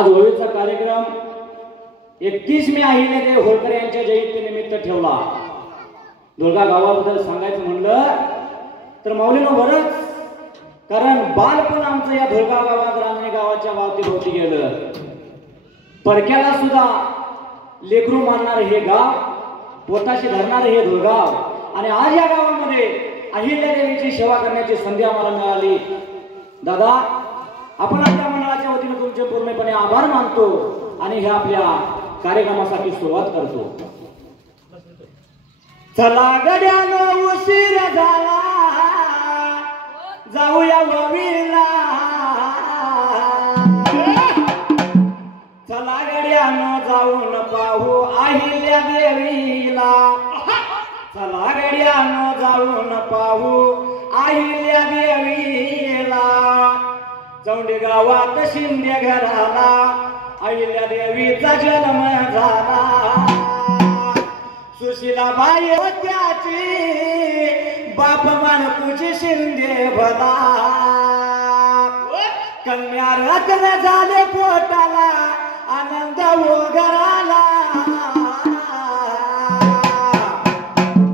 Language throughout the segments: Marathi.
आज होळीचा कार्यक्रम 31 मे अहिल्यादेवी होळकर यांच्या जयंतीनिमित्त ठेवला। दुर्गा गावाबद्दल सांगायचं म्हणलं तर माऊलीनं बरंच, कारण बालपण आमचं या दुर्गा गावात रांजणी गावाच्या वावतीभोवती गेलं। परक्याला सुद्धा लेकरू मानणार हे गाव, पोटाशी धरणार हे दुर्गाव, आणि आज या गावामध्ये अहिल्यादेवीची सेवा करण्याची संधी आम्हाला मिळाली। दादा, आपण आपल्या मंडळाच्या वतीने तुमचे पूर्णपणे आभार मानतो आणि हे आपल्या कार्यक्रमासाठी सुरुवात करतो। चला गड्यानो उशीर झाला, जाऊया ववीला। चला गड्यानो जाऊन पाहू अहिल्या देवीला। चला गड्यानो जाऊन पाहू अहिल्या देवीला। चौंडी गावात शिंदे घराला अहिल्या देवीचा जन्म झाला। सुशीलाबाई त्याची बाप मानकुची शिंदे भला। कन्या रत्न झाले पोटाला, आनंद ओघराला।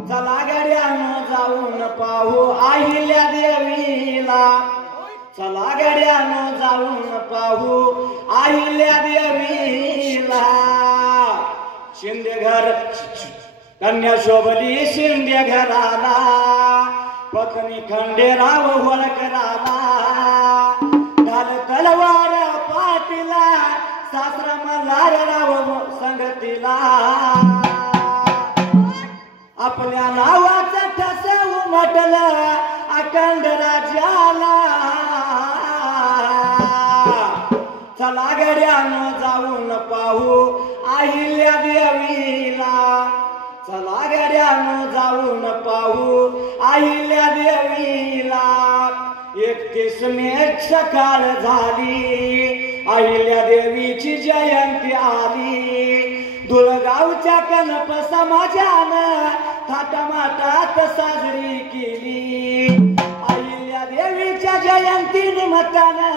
चला गड्यानो जाऊन पाहू अहिल्या देवीला। चला गड्यानो जाऊन पाहू अहिल्या देवीला। शिंदे घर कन्या शोभली शिंदे घराला, पत्नी खंडेराव होळकराला। ढाल तलवार पाटीला, सासरा मल्हारराव संगतीला। आपल्या नावाचं ठस उमटलं अखंड राज्याला। चला गड्यानो जाऊन पाहू अहिल्या देवीला। चला गड्यानो जाऊन पाहू अहिल्या देवीला। 31 मे सकाळ झाली, अहिल्या देवीची जयंती आली। धुळगावच्या कनप समाजानं थाटामाटात साजरी केली। अहिल्या देवीच्या जयंती निमित्तानं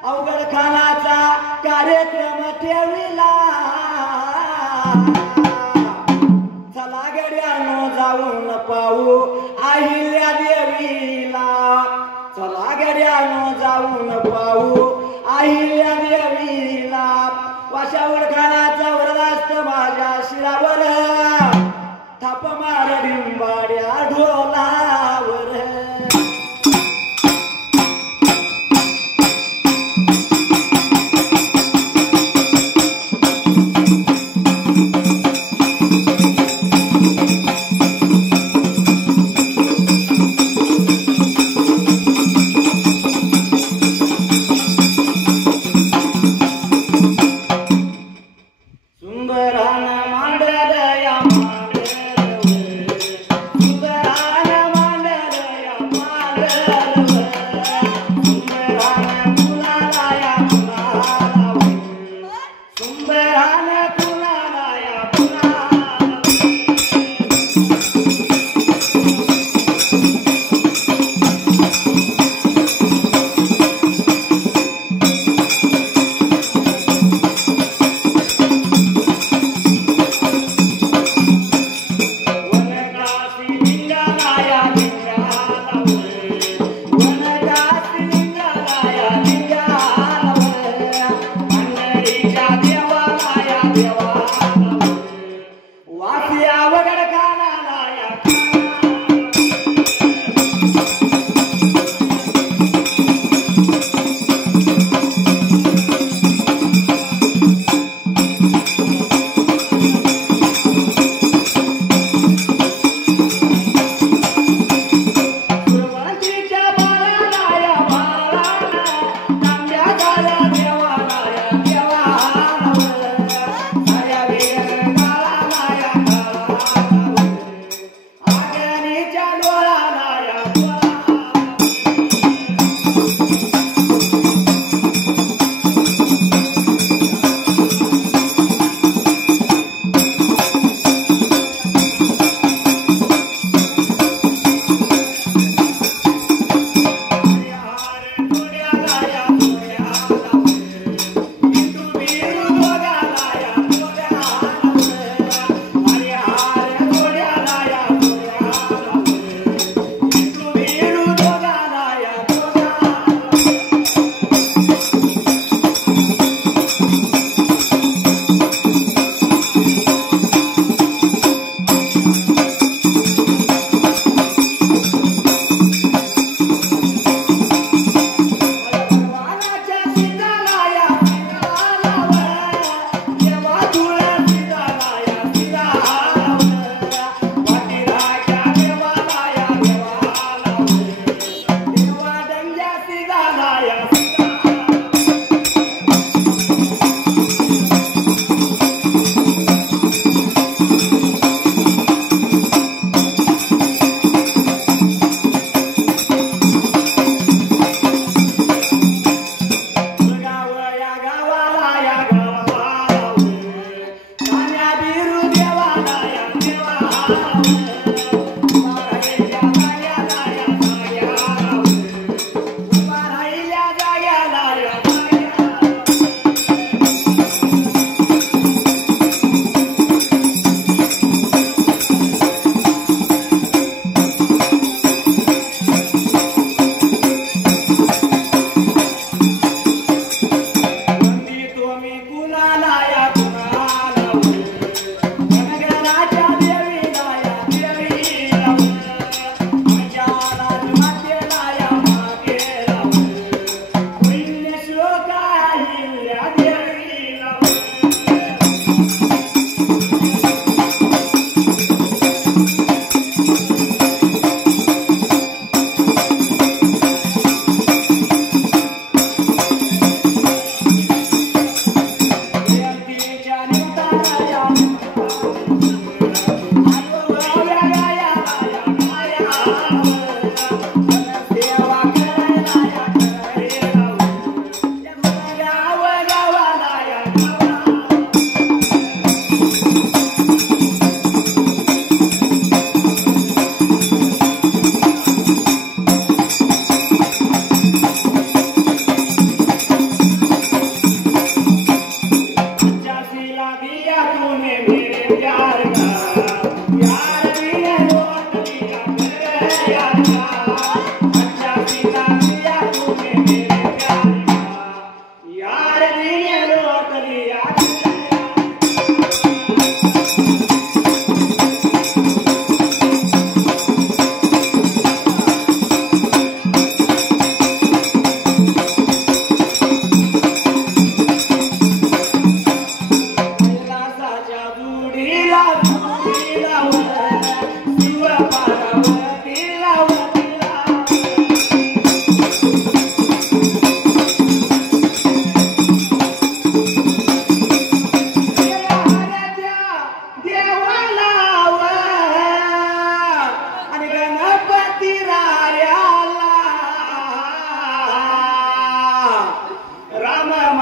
अवघड खानाचा कार्यक्रम ठेविला। चला गड्यानो जाऊन पाहू अहिल्या देवीला। चला गड्यानो जाऊन पाहू अहिल्या देवीला। वाशावर खानाचा वरदास्त माझ्या शिरावर, थाप मार डिंबाड्या ढोलावर।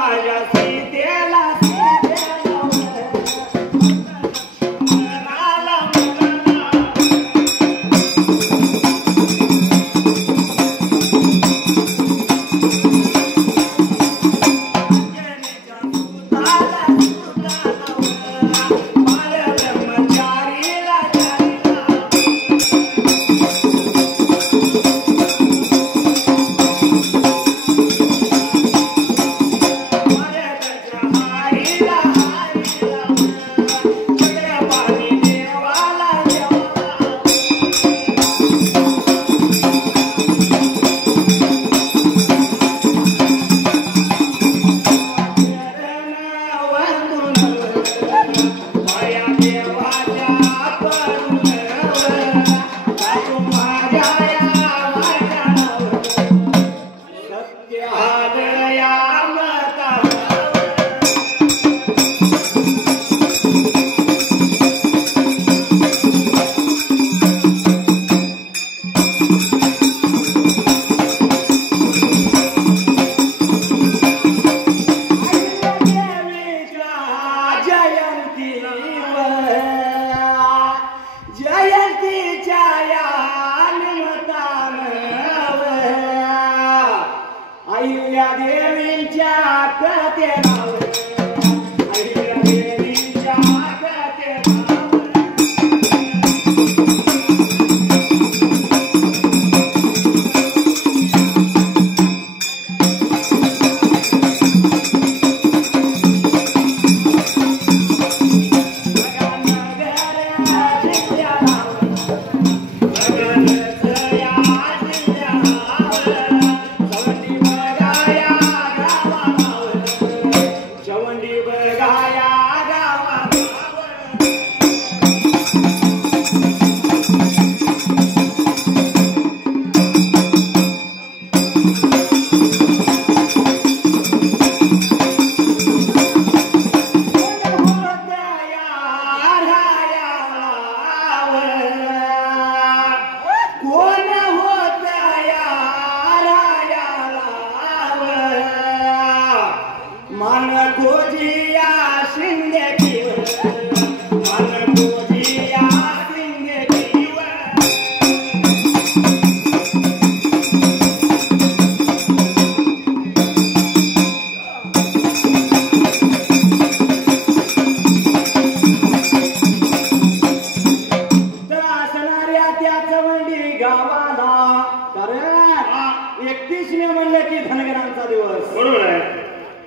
माझ्या सीतेला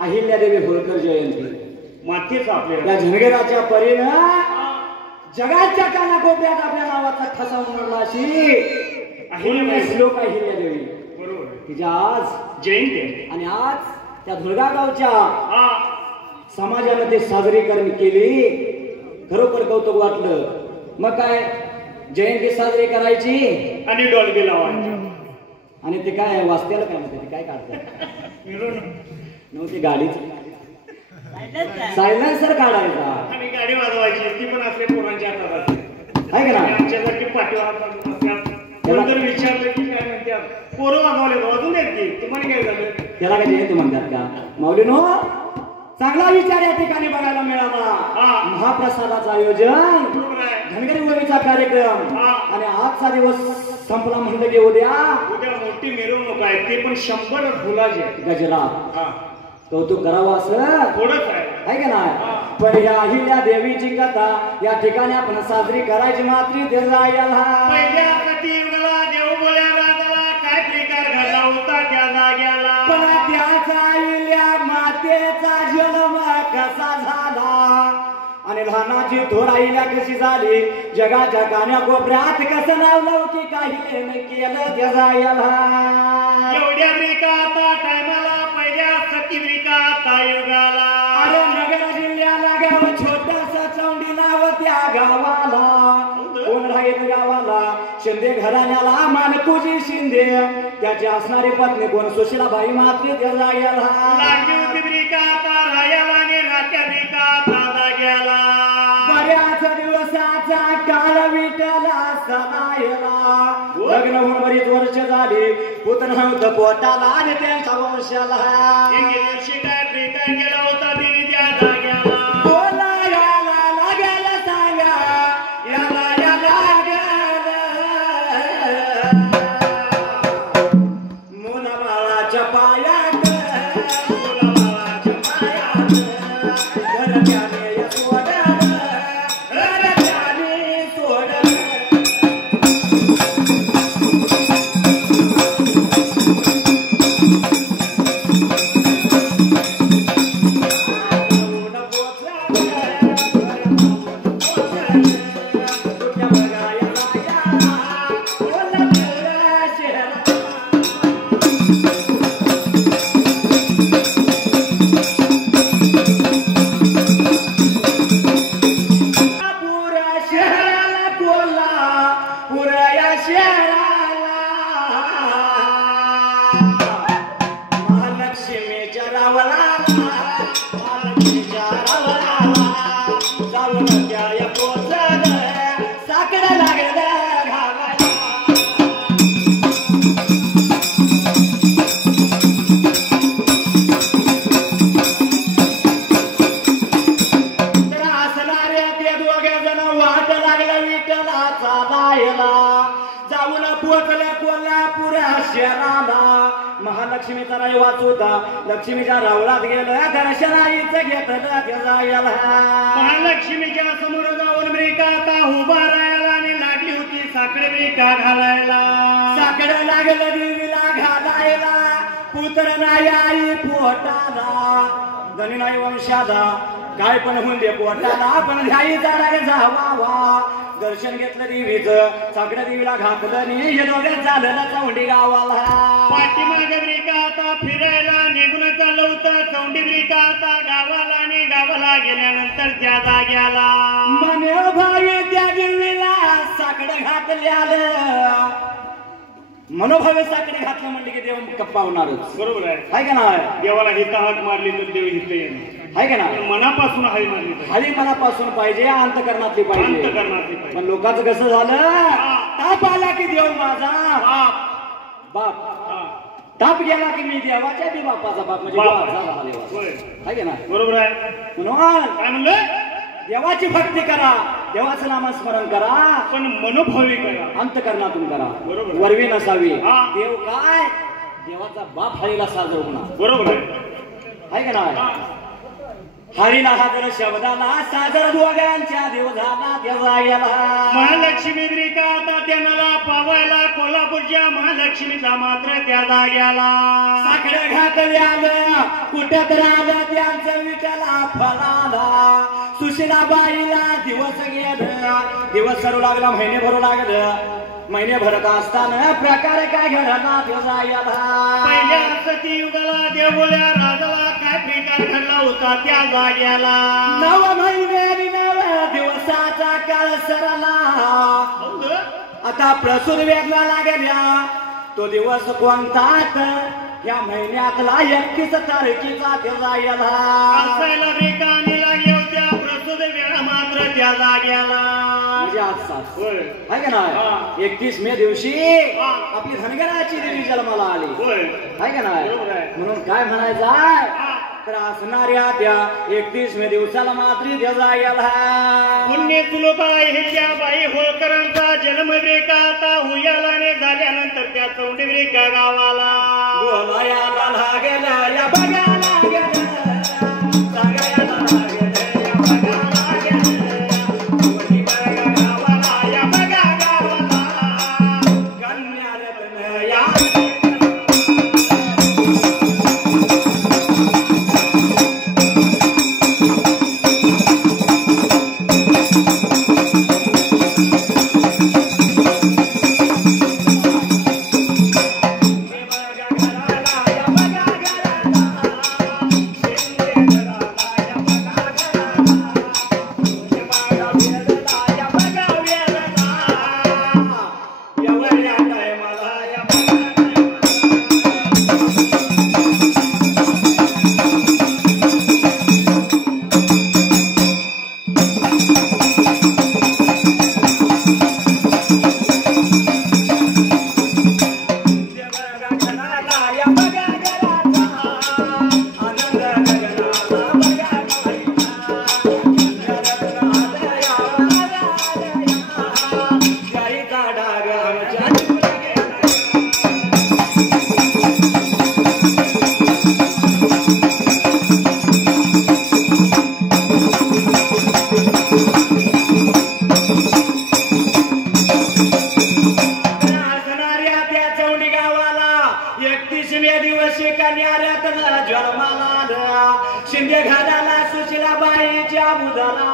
अहिल्यादेवी होळकर जयंती माथेच आपल्या या झणगेराच्या परीनं जगाच्या कानाकोपऱ्यात आपल्या नावाचा ठसा उमटला अशी अहिल्या श्लोक अहिल्यादेवी बरोबर तिच्या आज जयंती आणि आज त्या धुळगा गावच्या समाजाने ते साजरीकरण केली खरोखर कौतुक वाटलं मग काय जयंती साजरी करायची आणि डॉल्बी लावायची आणि ते काय वाचत्याला काय म्हणते ते काय काढतात नव्हती गाडीच सायलेन्सर काढायचा आणि गाडी वाजवायची ती पण असले पोरांच्या हातात आहे का ना आमच्यासाठी पाठीवर कोणतरी विचारलं की काय म्हणतात पोरं वाजवले वाजून देत की तुम्हाला काय झालं त्याला काय जयंती म्हणतात का माऊलीनो चांगला विचार या ठिकाणी बघायला मिळाला महाप्रसादाचं आयोजन धनगरी होळीचा कार्यक्रम आणि आजचा दिवस संपला म्हणलं की उद्या मोठी मिरवणूक आहे ते पण 100 फुलाचे गजरा कौतुक करावं असं थोडंच आहे का नाही पण ह्या अहिल्या देवीची कथा या ठिकाणी आपण साजरी करायची मात्री ते जायला पहिल्या कथेला देवबोळ्या राजाला काय प्रकार घडला होता त्या जाग्याला पण त्याचा अहिल्या मातेचा जन्म कसा झाला आणि लहानाची थोर आईला कशी झाली जगाच्या कानाकोपऱ्यात कसं नाव लौकी काही केलं त्या जायला एवढ्या ब्रिकाता टायमाला पहिल्या सतीब्रिकाता युगाला अरे नगर जिल्ह्याला गाव छोटासा चौंडी नाव त्या गावाला कोण राहील गावाला शिंदे घराण्याला मानकुजी शिंदे त्याची असणारी पत्नी कोण सुशीलाबाई माते त्या जाग्याला लागली होती ब्रिकाता रायाला आणि रात्या ब्रिकाता जाग्याला बऱ्याच दिवसाचा काल विटला सदायला लग्न होऊन बरीच वर्ष झाली पुत्र नव्हतं पोटाला आणि त्यांच्या वंशाला काय महालक्ष्मीच्या रावणाला जाऊन त्या पोचल साकडं लागलं घालायला. तर असणाऱ्या ते दोघे जण वाट लागलं विठ्ठलाचा लायला जाऊन पोचल्या कोल्हापूर शहराला. महालक्ष्मीचा रहिवास होता लक्ष्मीच्या रावळात गेलं दर्शनाईच घेतलं त्याचा याला. महालक्ष्मीच्या समोर जाऊन ब्रिकाता उभा राहायला आणि लागली होती साखर ब्रिका घालायला. साकडं लागलं देवीला घालायला पुत्र नाही आई पोटाला धनी नाही वंशाला काय पण होऊन दे पोटाला पण घ्यायचा नाही जावा. दर्शन घेतलं देवीचं साकडं देवीला घातलं नी हे दोघं झालं चौंडी गावाला. पाठीमाग ब्रिकाता फिरायला निघून चाललं होतं चौंडी ब्रिकाता गावाला आणि गावाला गेल्यानंतर त्या जाग्याला मनोभावी त्या देवीला साकडं घातल्यालं. मनोभावी साकडे घातलं म्हणजे की देव कप्पा होणारच. बरोबर आहे का नाही. देवाला हित हाक मारली तर देव हित येणार आहे का नाही. मनापासून हाय मारली खाली मनापासून पाहिजे अंतकरणातली पाहिजे. अंतकरणातली पाहिजे. पण लोकांचं कसं झालं ताप आला की देव माझा बाप ताप गेला की मी देवाच्या बी बापाचा बाप म्हणजे आहे का नाही. बरोबर आहे म्हणून काय म्हणलं देवाची भक्ती करा देवाचं नामस्मरण करा पण मनोभावी करा अंतकरणातून करा. बरोबर. वरवी नसावी. हा. देव काय देवाचा बाप हरीला साजर होणार. बरोबर आहे का नाही. हरीला हाजर शब्दाला साजर दोघांच्या देव झाला देवा गेला. महालक्ष्मी ब्रिकाता त्यांना पावायला कोल्हापूरच्या महालक्ष्मीचा मात्र त्या जाग्याला साखर घातल्यालं कुठं तर आलं त्यांचं विठ्ठला फळाला. सुशिलाबाईला दिवस गेलं दिवस सरू लागला महिने भरू लागलं. महिने भरत असताना प्रकार काय घडला देवा गेला. पहिल्या सती युगाला देवोल्या राजाला काय प्रकार घडला होता त्या जाग्याला. 9 महिने आणि 9 दिवसाचा काळ सरला आता प्रसूत वेगळा लागल्या. तो दिवस कोणताच या महिन्यातला 31 तारखेचा देवा गेला. असायला ब्रिकाने लागल्या होत्या प्रसूत वेळा मात्र त्या जाग्याला म्हणजे आजचा होय आहे का नाही. 31 मे दिवशी आपली धनगराची देवी जन्माला आली होय आहे का नाही. बरोबर आहे. म्हणून काय म्हणायचं तर असणाऱ्या त्या 31 मे दिवसाला मात्र देवा गेला. पुण्य तुलोका ह्याच्या बाई होळकरांचा जन्म ब्रिकाता हुयालाने झाल्यानंतर त्या चौंडी ब्रिका गावाला बोलायला लागल्या या बघायला गेलं सांगायला लागलं या बघायला गेलं कोणी बघा गावाला या बघा गावाला कन्यारत्न या शिंदे घालाला सुशिलाबाईच्या मुदाला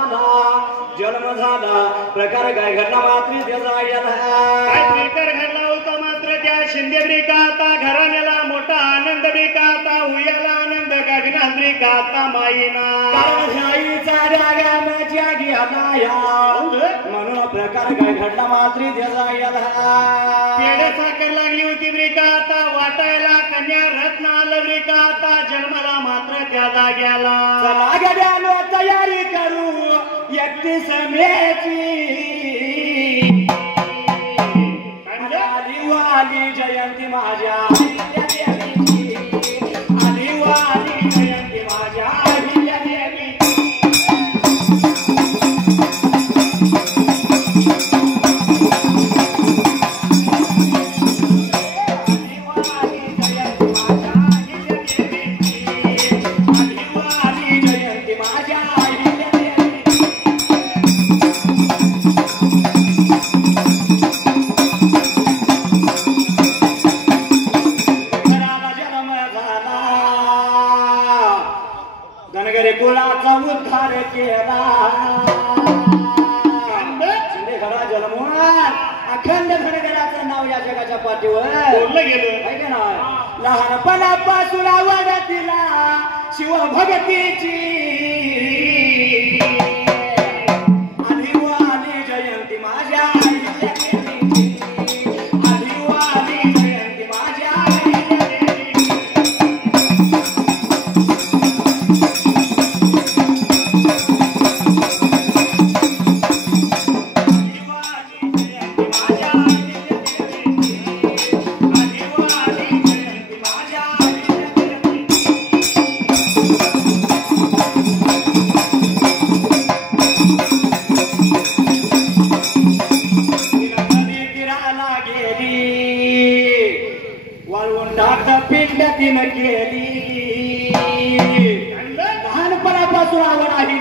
जन्म झाला प्रकार काय घडला मात्र त्याचा काय प्रकार घडला होता मात्र त्या शिंदे ब्रिकाता घराण्याला मोठा आनंद ब्रिकाता उयाला आनंद गगनात ब्रिकाता माईना म्हणून प्रकार काय घडला मात्र त्याचा पेढ साखर लागली होती ब्रिकाता वाटायला कन्या रत्न आलं ब्रिकाता जन्माला मात्र त्या जाग्याला. चला गड्यानो तयारी करू 31 मेची. आली वाली जयंती माझ्या देवीची. आली वाली जयंती माझ्या देवीची. कुळाचा उद्धार केला. शिंदे घरा जन्मून अखंड धनगराचं नाव या जगाच्या पाठीवर बोललं गेलं. आहे का ना. लहानपणापासून आवड तिला शिवभक्तीची. आली वाली जयंती माझ्या देवीची. आली वाली जयंती माझ्या पिंड तिनं केली. लहानपणापासून आवड आहे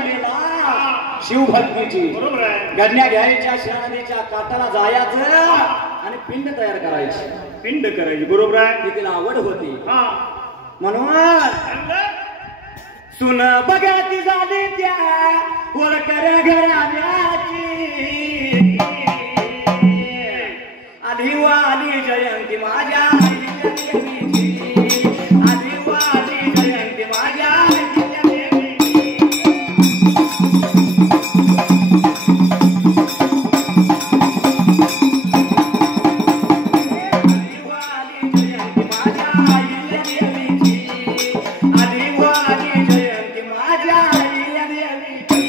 शिवभक्तीची. बरोबर आहे. गडण्या घ्यायच्या शहाणीच्या काठाला जायचं आणि पिंड तयार करायची. पिंड करायची. बरोबर आहे. ती तिला आवड होती. हा म्हणून सुन बघती झाली त्या होळकर घराण्याची. आली वाली जयंती माझ्या देवीची. आली वाली जयंती माझ्या देवीची. आली वाली जयंती माझ्या देवीची. आली वाली जयंती माझ्या देवीची.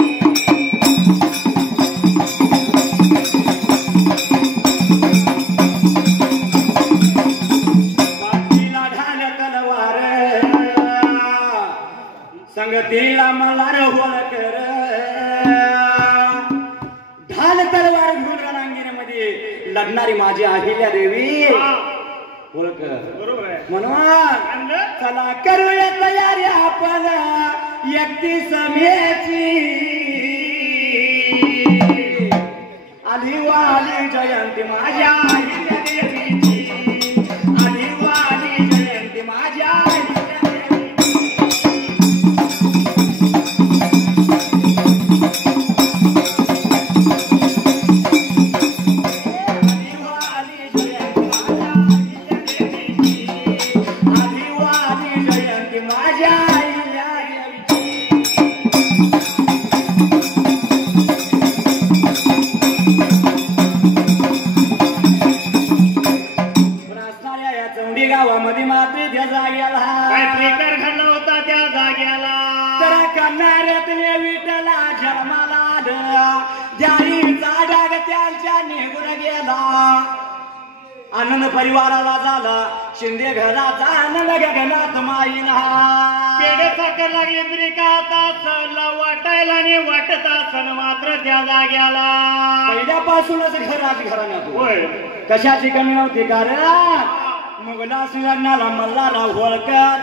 संगतीला मल्हार होळकर. ढाल तलवार घेऊन रणांगणीमध्ये लढणारी माझी अहिल्या देवी होळकर. बरोबर आहे. म्हणून चला करूया तयारी आपण 31 मेची. आली वाली जयंती माझ्या अहिल्या देवीची. आली वाली जयंती माझ्या अहिल्या देवीची. गावामध्ये मात्र त्या जाग्याला काय ट्रेकर घडला होता त्या जाग्याला. तर कन्नाऱ्यातले विठला जन्माला आलं. द्यारीचा डाग त्यांच्या निघून गेला. आनंद परिवाराला झाला शिंदे घराचा आनंद गगनात माईना. पेढे साखर लागली तरी का आता सण वाटायला आणि वाटता सण मात्र त्या जाग्याला. पहिल्यापासूनच घराण्यात होय. कशाची कमी नव्हती. कारण मुघला सुवर्णाला मल्हारराव होळकर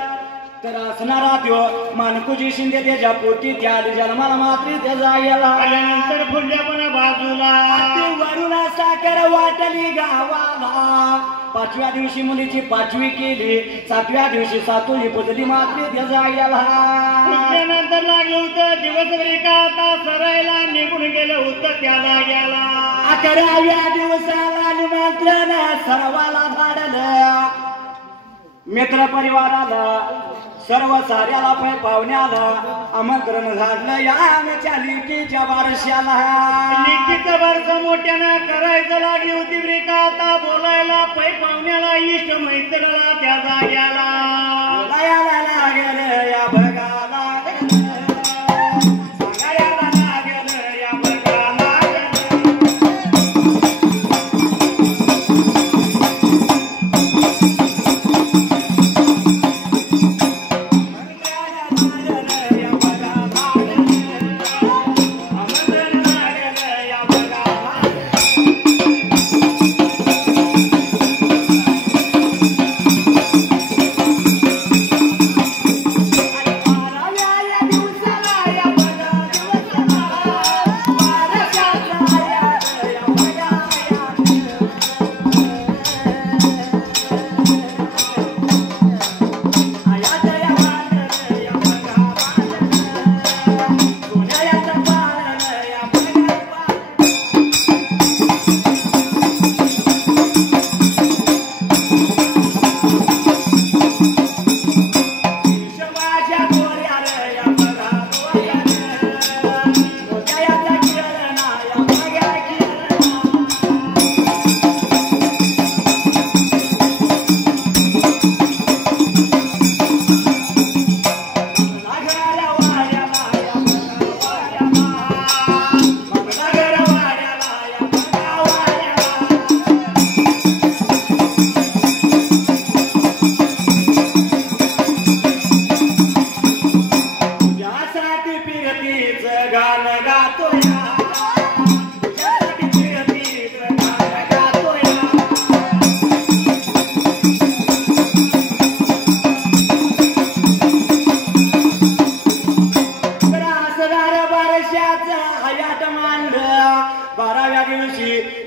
तर असणारा त्यो मानकुजी शिंदे त्याच्या पोटी त्या जन्माला मात्र त्या जाग्याला. आल्यानंतर फुडल्या पण बाजूला वरून साखर वाटली गावाला. 5व्या दिवशी मुलीची 5वी केली. 7व्या दिवशी 7वी पुजली मात्र त्या जाग्याला. त्यानंतर लागलं होतं दिवसभरी का आता सरायला निघून गेलं होतं त्या जाग्याला. 11व्या दिवसाला निमंत्रण सर्वाला धाडलं. मित्र परिवाराला सर्व साऱ्याला पाहुण्याला आमंत्रण झालं या आमच्या लिकीच्या बारशाला. लिकीच वर्ष मोठ्यानं करायचं लागली होती बरे का आता बोलायला पाहुण्याला इष्ट मैत्रीला त्या जाग्याला बोलायला लागलं या बघाला सांगायला लागलं या बघाला.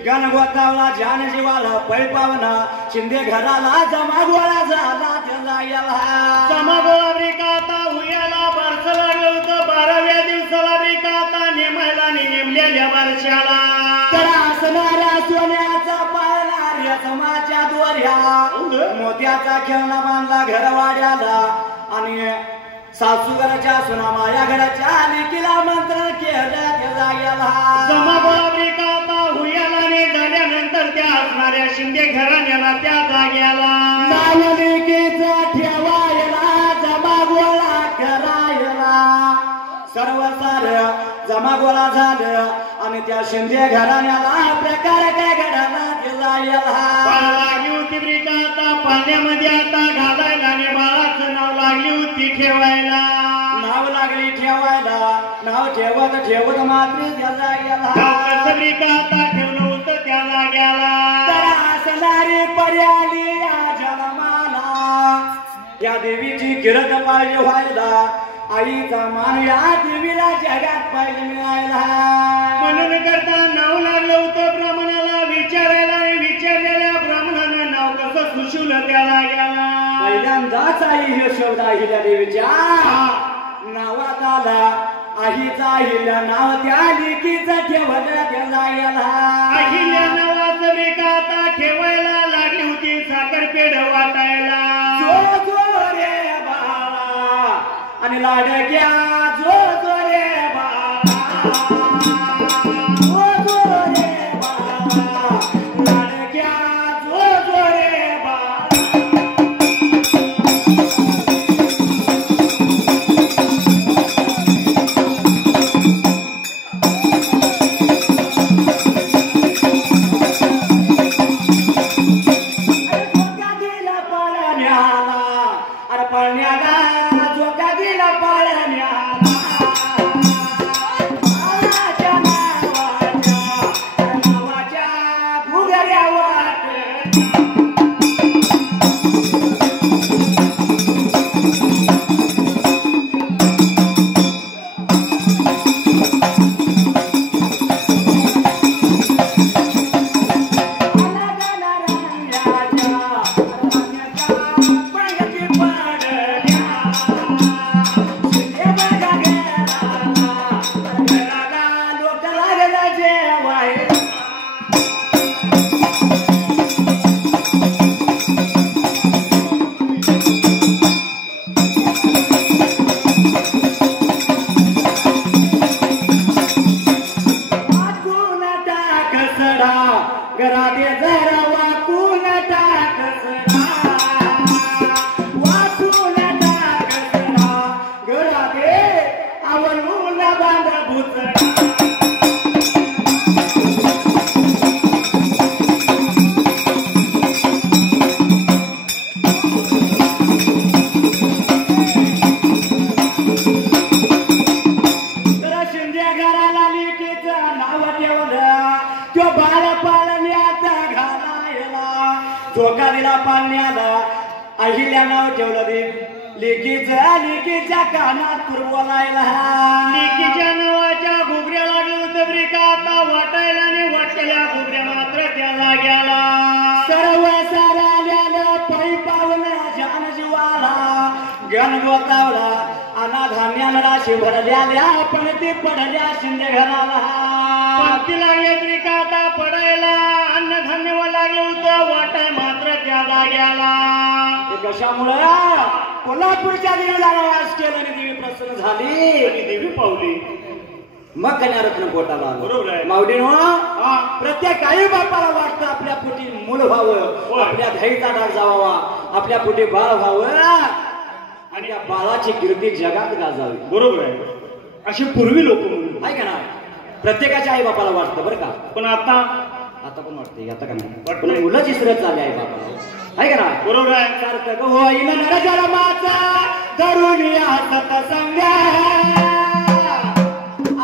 गणगोतावला जान जीवाला पैपावना शिंदे घराला जमागोळा झाला त्याला याला जमागोळा ब्रिकाता हुयाला बारस लागलं होतं 12व्या दिवसाला ब्रिकाता नेमायला नेमलेल्या बारशाला तर असणाऱ्या सोन्याचा पाळणाऱ्या समाच्या दोऱ्या मोत्याचा खेळणा बांधला घरवाड्याला आणि सासूघराच्या सुना माया घराच्या लिकीला मंत्र केलं त्याला याला जमागोळा ब्रिकाता हुयाला झाल्यानंतर त्या असणाऱ्या शिंदे घराण्याला त्या जाग्याला नाव लिकीचा ठेवायला जमागोळा करायला सर्व सारं जमागोळा झालं आणि त्या शिंदे घराण्याला प्रकार काय घडाला दिला याला लागली होती ब्रिकाता पाण्यामध्ये आता घालायला आणि बाळाचं नाव लागली होती ठेवायला नाव लागली ठेवायला नाव ठेवत ठेवत मात्र त्याला गेला ब्रिकाता ठेवलं होतं त्या जाग्याला तर असणारी पर्याली या जन्माला या देवीची किरत पाहिजे व्हायला आईचा मान या देवीला जगात पाहिजे मिळायला म्हणून करता नाव लागलं होतं ब्राह्मणाला विचारायला आणि विचारलेल्या ब्राह्मणानं नाव कसं सुशवलं त्याला गेला पहिल्यांदाच आई हे शब्द आईल्या देवीच्या नावात आला आईचा आईला नाव त्या लिकीचं ठेवलं त्याला गेला आईल्या नावाचं ब्रिकाता ठेवायला लागली होती साखरपेढ वाटायला जो जो रे बाळा आणि लाडक्या जो जो रे बाळा जो जो रे बाळा लाडक्या जो जो रे बाळा पळण्याला जो का दिला पळण्याला भुजडा धोका दिला पाण्याला अहिल्या नाव ठेवलं लेकीच्या कानात पुरवलायला लेकीच्या नावाच्या घुगऱ्या लागल्या उतबरिका आता वाटायला आणि वाटलेल्या घुगऱ्या मात्र त्याला गेला सर्व साराल्यानं पायी पावलं जान जीवाला गण गोतावला अनाधान्याला राशी भरल्याल्या पण ती पडल्या शिंदे घराला पंक्तीला येत्रिका आता पडायला अन्नधान्य लागलं होतं वाटाय मात्र त्याला गेला ते कशामुळं कोल्हापूरच्या देवीला वास केलं आणि देवी प्रसन्न झाली आणि देवी पावली मग कन्यारत्न पोटाला बरोबर आहे मावडीनो प्रत्येक आई बापाला वाटतं आपल्या पोटी मूल व्हावं आपल्या धाईचा डाग जावावा आपल्या पोटी बाळ व्हावं आणि त्या बाळाची कीर्ती जगात गाजावी बरोबर आहे अशी पूर्वी लोक म्हणून आहे का ना प्रत्येकाच्या आई बापाला वाटतं बरं का पण आता पण वाटते आता का नाही पण मुलं चिसरत चालले आई बापाला आहे का ना बरोबर आहे सार्थक होईन नरजन्माचा धरून हातात संग्या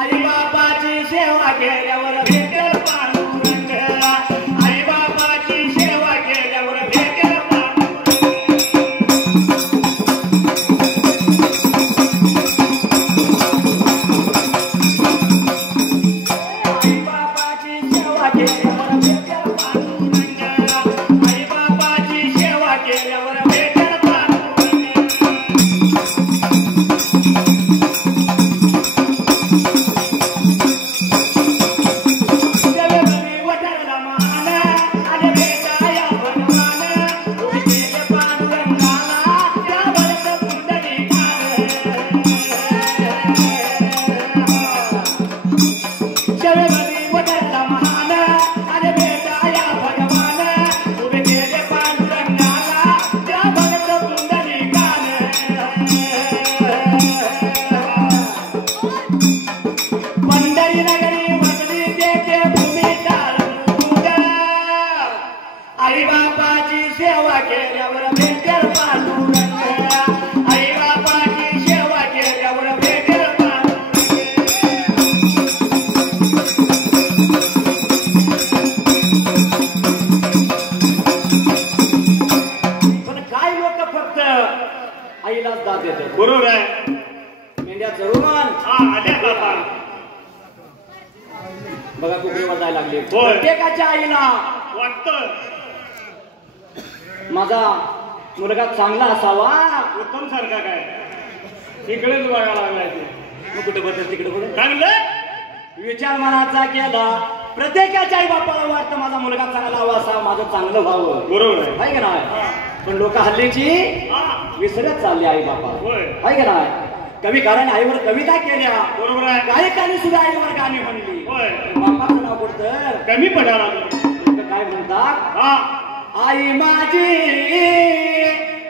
आई बापाची सेवा केल्यावर भेटेल पांडुरंग आई बापाची सेवा केल्यावर भेटेल आई बापाची सेवा केल्यावर भेटेल पांडुरंग आई बापाची सेवा केल्यावर भेटेल पांडुरंग आई बापाची सेवा केल्यावर भेटेल पांडुरंग आई बापाची सेवा केल्यावर भेटेल पांडुरंग पण काय लोक फक्त आईलाच दाद देतात बरोबर आहे मेंढ्या चरून आल्या बाबा बघा कुकरीवर जायला लागले होय. प्रत्येकाच्या आईला वाटतं माझा मुलगा चांगला असावा उत्तम सारखा काय इकडेच बघायला लागलाय ते मग कुठे बसत तिकडे कुठे चांगलं विचार मनाचा केला प्रत्येकाच्या आई बापाला वाटतं माझा मुलगा चांगला हवा असावा माझं चांगलं व्हावं बरोबर आहे आहे का नाही पण लोक हल्लीची विसरत चालली आई बापा होय. आहे का नाही कविकाराने आईवर कविता केल्या बरोबर आहे गायकांनी सुद्धा आईवर गाणी म्हणली होय. बापाचं नाव कुठतं कमी पडायला लागलं लोक काय म्हणतात हा आई माझी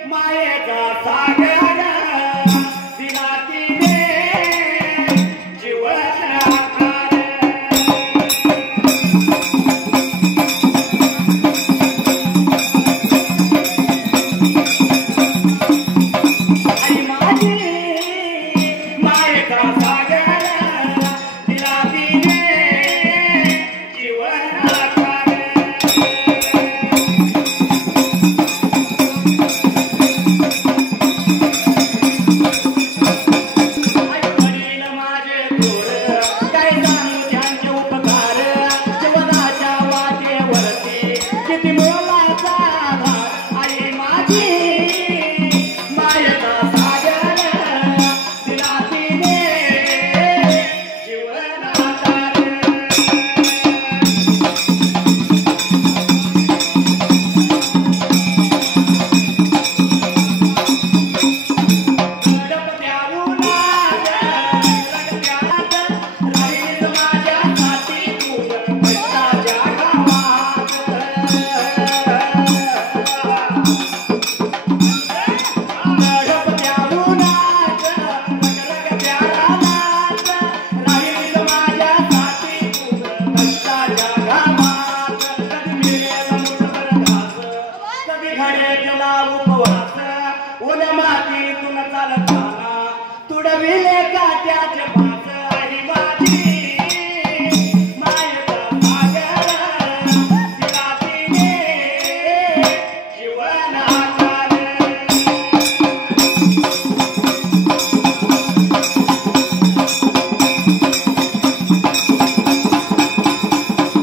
मायेचा सागर दिला तिने जीवन आकार आई माझी मायेचा सागर दिला तिने जीवन आकार काट्याचे पाच आई माझी मायेचा सागर दिला तिने जीवनाकार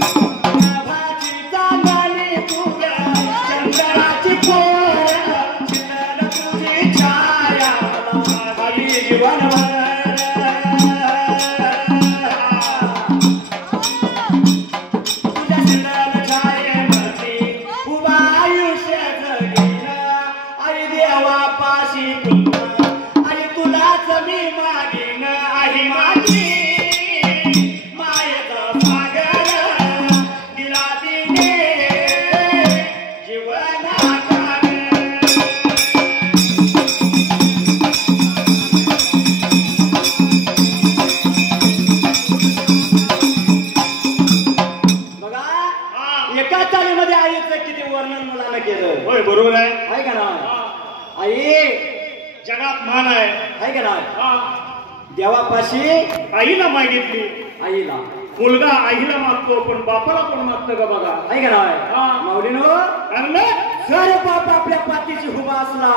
भाची चांगली तुझ्या चंद्राची पोर चिंतन तुझी छाया माझी जीवनभर तुझ्या चिंतन छायेवरती उभा आयुष्य जगीन आई देवापाशी पुन्हा आई तुलाच मी मागीन आई माझी मायेचा सागर दिला तिने जीवनाकार बघा एका चालीमध्ये आईचं किती वर्णन मुलानं केलं होय बरोबर आहे आहे का ना हा. आई जगात मान आहे आहे का ना हा. देवापाशी आईला मागितली आईला मुलगा आईला मागतो पण बापाला कोण मागतं का बघा आहे का ना हा. माऊलीनो कारण जर बाप आपल्या पाठीशी उभा असला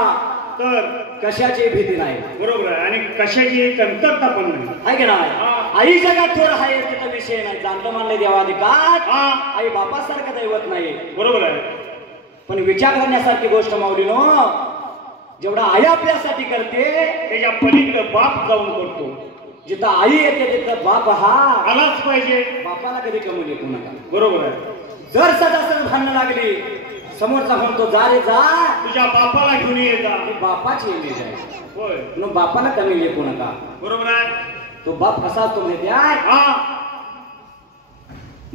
तर कशाची भीती नाही बरोबर आहे आणि कशाची कमतरता पण नाही आहे की नाही हा. आई जगात थोर आहे तिथं विषय नाही जाणतं मानले देवाधिकार हा आई बापासारखं दैवत नाही बरोबर आहे पण विचार करण्यासारखी गोष्ट माऊलीनो जेवढा आई आपल्यासाठी करते त्याच्या पलीकडे बाप जाऊन करतो जिथं आई येते तिथं बाप हा आलाच पाहिजे बापाला कधी कमी लेखू नका बरोबर आहे जर सदासद भांडणं लागली समोरचा म्हणतो जा रे जा तुझ्या बापाला घेऊन ये जा ही बापाची इमेज आहे होय म्हणून बापाला कमी लेखू नका बरोबर आहे तो बाप कसा असतो माहिती आहे हा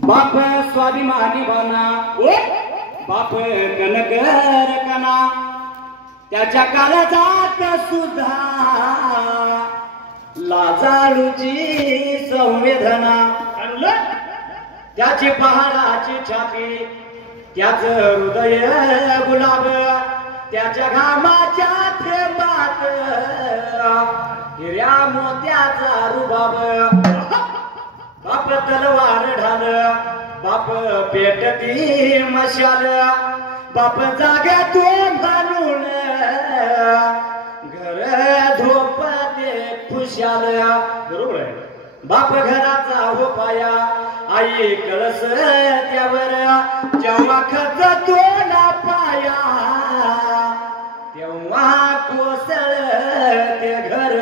बाप स्वाभिमानी भावना हो बाप कनकर कना त्याच्या काळजात सुद्धा लाजाळूची संवेदना आणलं त्याची पहाडाची छाती त्याच हृदय गुलाब त्याच्या घामाच्या थेंबात हिऱ्या मोत्याचा रुबाब बाप तलवार ढाल बाप पेटती मशाल बाप जाग्यातून घालून घर झोपते खुशाल बरोबर आहे बाप घराचा हो पाया आई कळस त्यावर जेव्हा खच तोला पाया तेव्हा कोसळ ते घर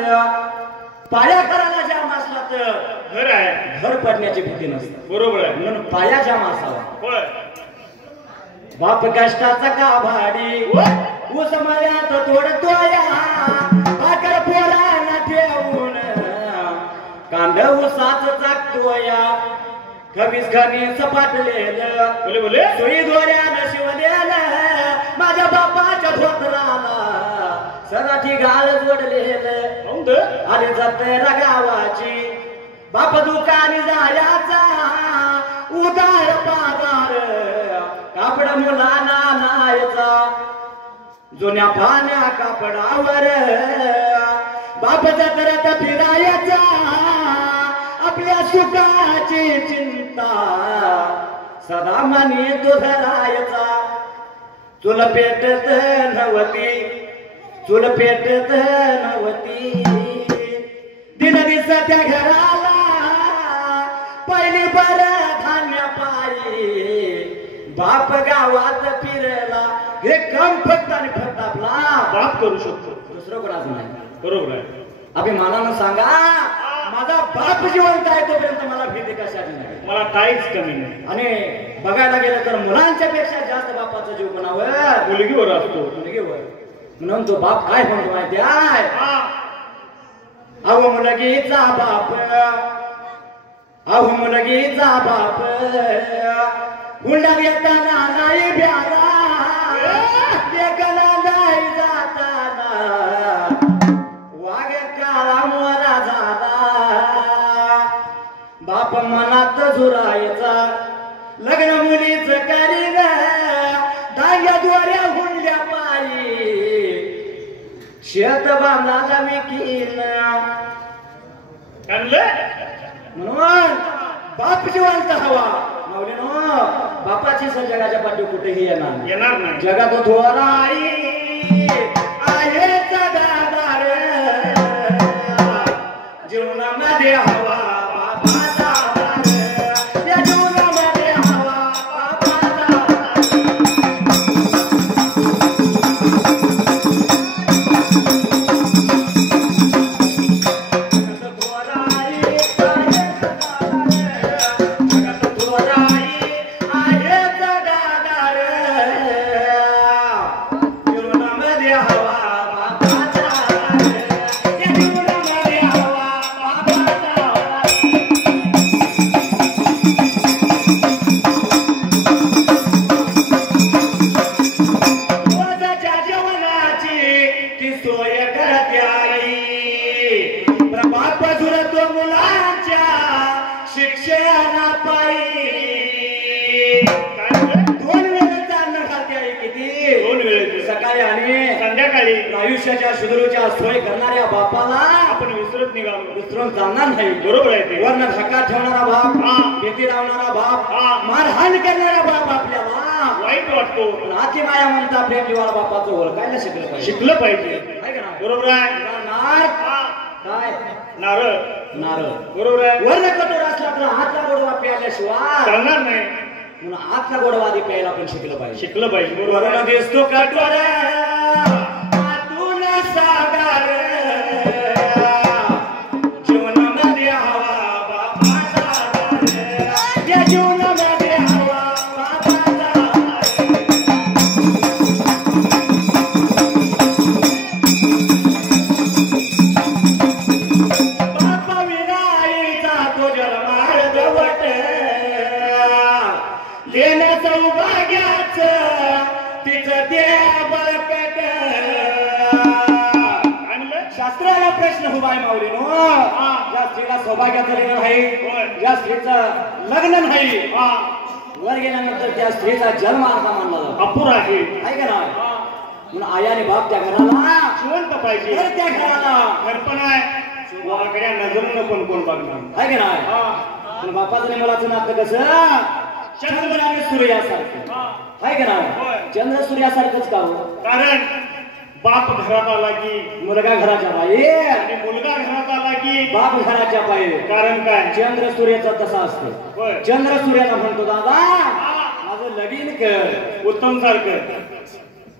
पाया घराला जाम असला तर घर आहे घर पडण्याची भीती नसते बरोबर आहे म्हणून पाया जाम असावा होय बाप कष्टाचा गाभाडी ऊस मळ्यात तोडतोया भाकर पोराला ठेवून कांद ऊसाच चाकतोया खबीज खनीच पाटलेलं बोले बोले सुई दोऱ्यानं शिवलेलं माझ्या बापाच्या धोतराला सराठी गाळ जोडलेलं आली जत्रा गावाची बाप दुकानी जायचा उदार पादार कापड मुलांना नायचा जुन्या पाण्या कापडावर बाप जत्रेत फिरायचा आपल्या सुखाची चिंता सदा मनी दुधरायचा चुल पेटत नवती चुल पेटत नवती दिन दिस त्या घराला पहिली बर धान्य पायी बाप गावात फिरला हे काम फक्त आणि फक्त आपला बाप करू शकतो दुसरं कोणाचं नाही बरोबर आहे अभिमानानं सांगा माझा बाप जिवंत आहे तोपर्यंत मला भीती कशाची नाही मला काहीच कमी नाही आणि बघायला गेलं तर मुलांच्या पेक्षा जास्त बापाचा जीव कोणावर मुलगीवर असतो मुलगीवर म्हणून तो बाप काय म्हणतो माहिती आहे हा अहो मुलगीचा बाप अहो मुलगीचा बाप हुंडा येताना नाही ब्याला देखला नाही जाताना वाघ काळा मोरा झाला बाप मनात झुरायचा लग्न मुलीच करी धाग्या द्वाऱ्या हुंड्या पायी शेत बांधाला विकीन आणलं म्हणून बाप जिवंत हवा माऊलीनो बापाची सर जगाच्या पाठी कुठेही येणार नाही जगात थोराई आहे जगादार जीवनामध्ये हवा बापाचा आधार. या जीवनामध्ये हवा बापाचा आधार. जगात थोराई आहे जगादार. जीवनामध्ये हवा बापाचा आधार. या जीवनामध्ये हवा बापाचा आधार. रोजच्या जेवणाची ती सोय करते आई. प्रभात झुरतो मुलांच्या शिक्षणा पायी. दोन वेळेचा अन्न खाते आई किती 2 वेळेचे सकाळी आणि संध्याकाळी आयुष्याच्या सुदृढीच्या सोय करणाऱ्या बापाला आपण विसरत निघालो विसरून चालणार नाही. बरोबर आहे ते वर्ण धक्का ठेवणारा बाप हा. भीती लावणारा बाप हा. मारहाण करणारा बाप आपल्याला वाईट वाटतो पण हाती माया म्हणता प्रेम जीवाला बापाचं ओळखायला शिकलं पाहिजे. शिकलं पाहिजे आहे का नाही? बरोबर आहे नार हा. काय नारळ नारळ बरोबर आहे वर्ण कठोर असला तर हातला गोडवा प्यायल्याशिवाय चालणार नाही म्हणून हातला गोडवा आधी प्यायला पण शिकलं पाहिजे. शिकलं पाहिजे बरोबर वर्ण आहे. दिसतो कठोर आतून सागर जीवनामध्ये हवा बापाचा आधार. या जीवनामध्ये हवा बापाचा आधार. बापा विनाईचा तो जन्मार्ग वट लेण्या सौभाग्याच तिचं द्या बळकट. आणलं शास्त्राला प्रश्न उभा आहे माऊलीनो. ज्या स्त्रीला सौभाग्याचं लग्न नाही होय. ज्या स्त्रीचं लग्न नाही हा वर गेल्यानंतर त्या स्त्रीचा जन्म अर्धा मानला जातो. अपुर आहे आहे का नाही म्हणून आई आणि बाप त्या घराला जिवंत पाहिजे घर त्या घराला घरपण आहे वाकड्या नजरेनं कोण कोण बघणार आहे का नाही हा. पण बापाचं आणि मुलाचं नातं कसं चंद्र आणि सूर्यासारखं हा. आहे का होय. नाही चंद्र सूर्यासारखंच का हो कारण बाप घरात आला की मुलगा घराच्या बाहेर आणि मुलगा घरात आला की बाप घराच्या बाहेर. कारण काय चंद्र सूर्याचा तसा असतो. होय. चंद्र सूर्याला म्हणतो दादा माझं लगीन कर. उत्तम सारखं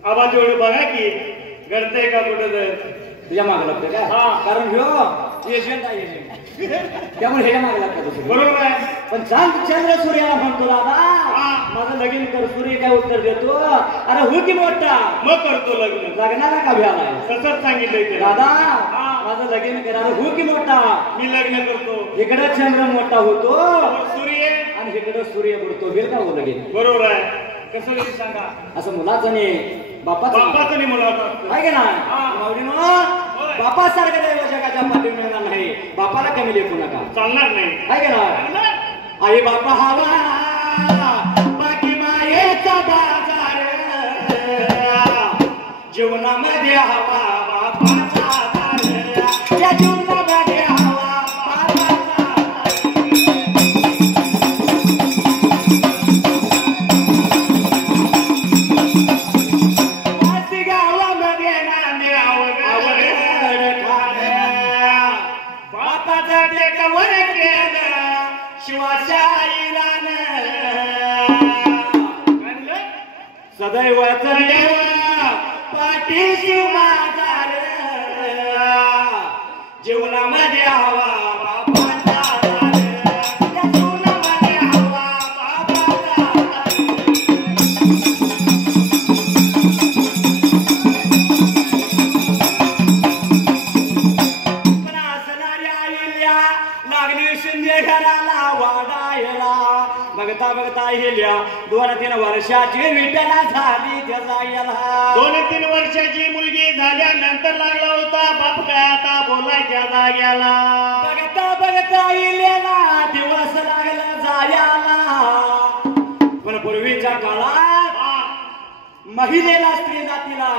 आवाज एवढं बघा की घडतंय का कुठं तर तुझ्या मागे लागतं काय हा. कारण ह्यो एजंट आहे एजंट त्यामुळे ह्याच्या मागे लागतं. बरोबर आहे पण चंद्र सूर्याला म्हणतो दादा हा. माझं लगीन कर. सूर्य काय उत्तर देतो अरे हो की मोठा मग करतो लग्न लग्नाला का भ्यालाय तसंच सांगितलंय ते दादा हा. माझं लगीन कर. अरे हो की मोठा मी लग्न करतो इकडं चंद्र मोठा होतो सूर्य आणि इकडं सूर्य बुडतो. बिल का हो लगीन बरोबर आहे कसं होईल सांगा असं मुलाचं नाही बापाचं बापाचं नाही मुलाचं असतं. आहे का नाही हा. माऊलीनो होय. बापासारखं दैव जगाच्या पाठी मिळणार नाही. बापाला कमी लेखू नका. चालणार नाही आहे का नाही आई बापा हवा बाकी मायेचा बाजार जीवनामध्ये हवा बापाचा आधार. या जीवनामध्ये हवा बापाचा आधार. वासी गावामध्ये नांदे अवघड खाण्या. बापाचा टेकावर केलं शिवाशाहीला सदैव देवा पाठीशी माझा जीवनामध्ये हवा बापाचा आधार. या जीवनामध्ये हवा बापाचा आधार. पण असणाऱ्या आईल्या लागली शिंदे घराला वाडायला. बघता बघता हिल्या 2-3 वर्षाची विठ्ठला झाली त्याचा याला. 2-3 वर्षाची मुलगी झाल्यानंतर लागला होता बाप काय आता बोलायच्या जाग्याला. बघता बघता हिल्याला दिवस लागला जायला. पण पूर्वीच्या काळात महिलेला स्त्री जातीला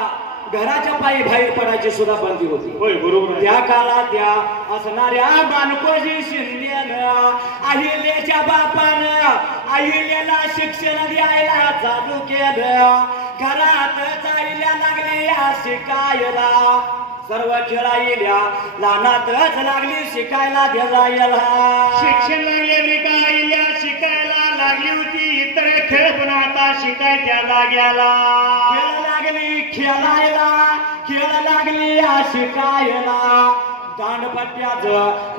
घराच्या पायी बाहेर पडायची सुद्धा बंदी होती. होय बरोबर आहे. त्या काळात त्या असणाऱ्या मानकोजी शिंदेनं अहिल्याच्या बापानं अहिल्याला शिक्षण द्यायला चालू केलं. घरात जायला लागली या शिकायला सर्व खेळायला लहानातच लागली शिकायला जायला. शिक्षण लागले कायला शिकायला लागली होती. इतर खेळ पण आता शिकायच्या लागल्याला. खेळ लागली या शिकायला. दांडपट्ट्याच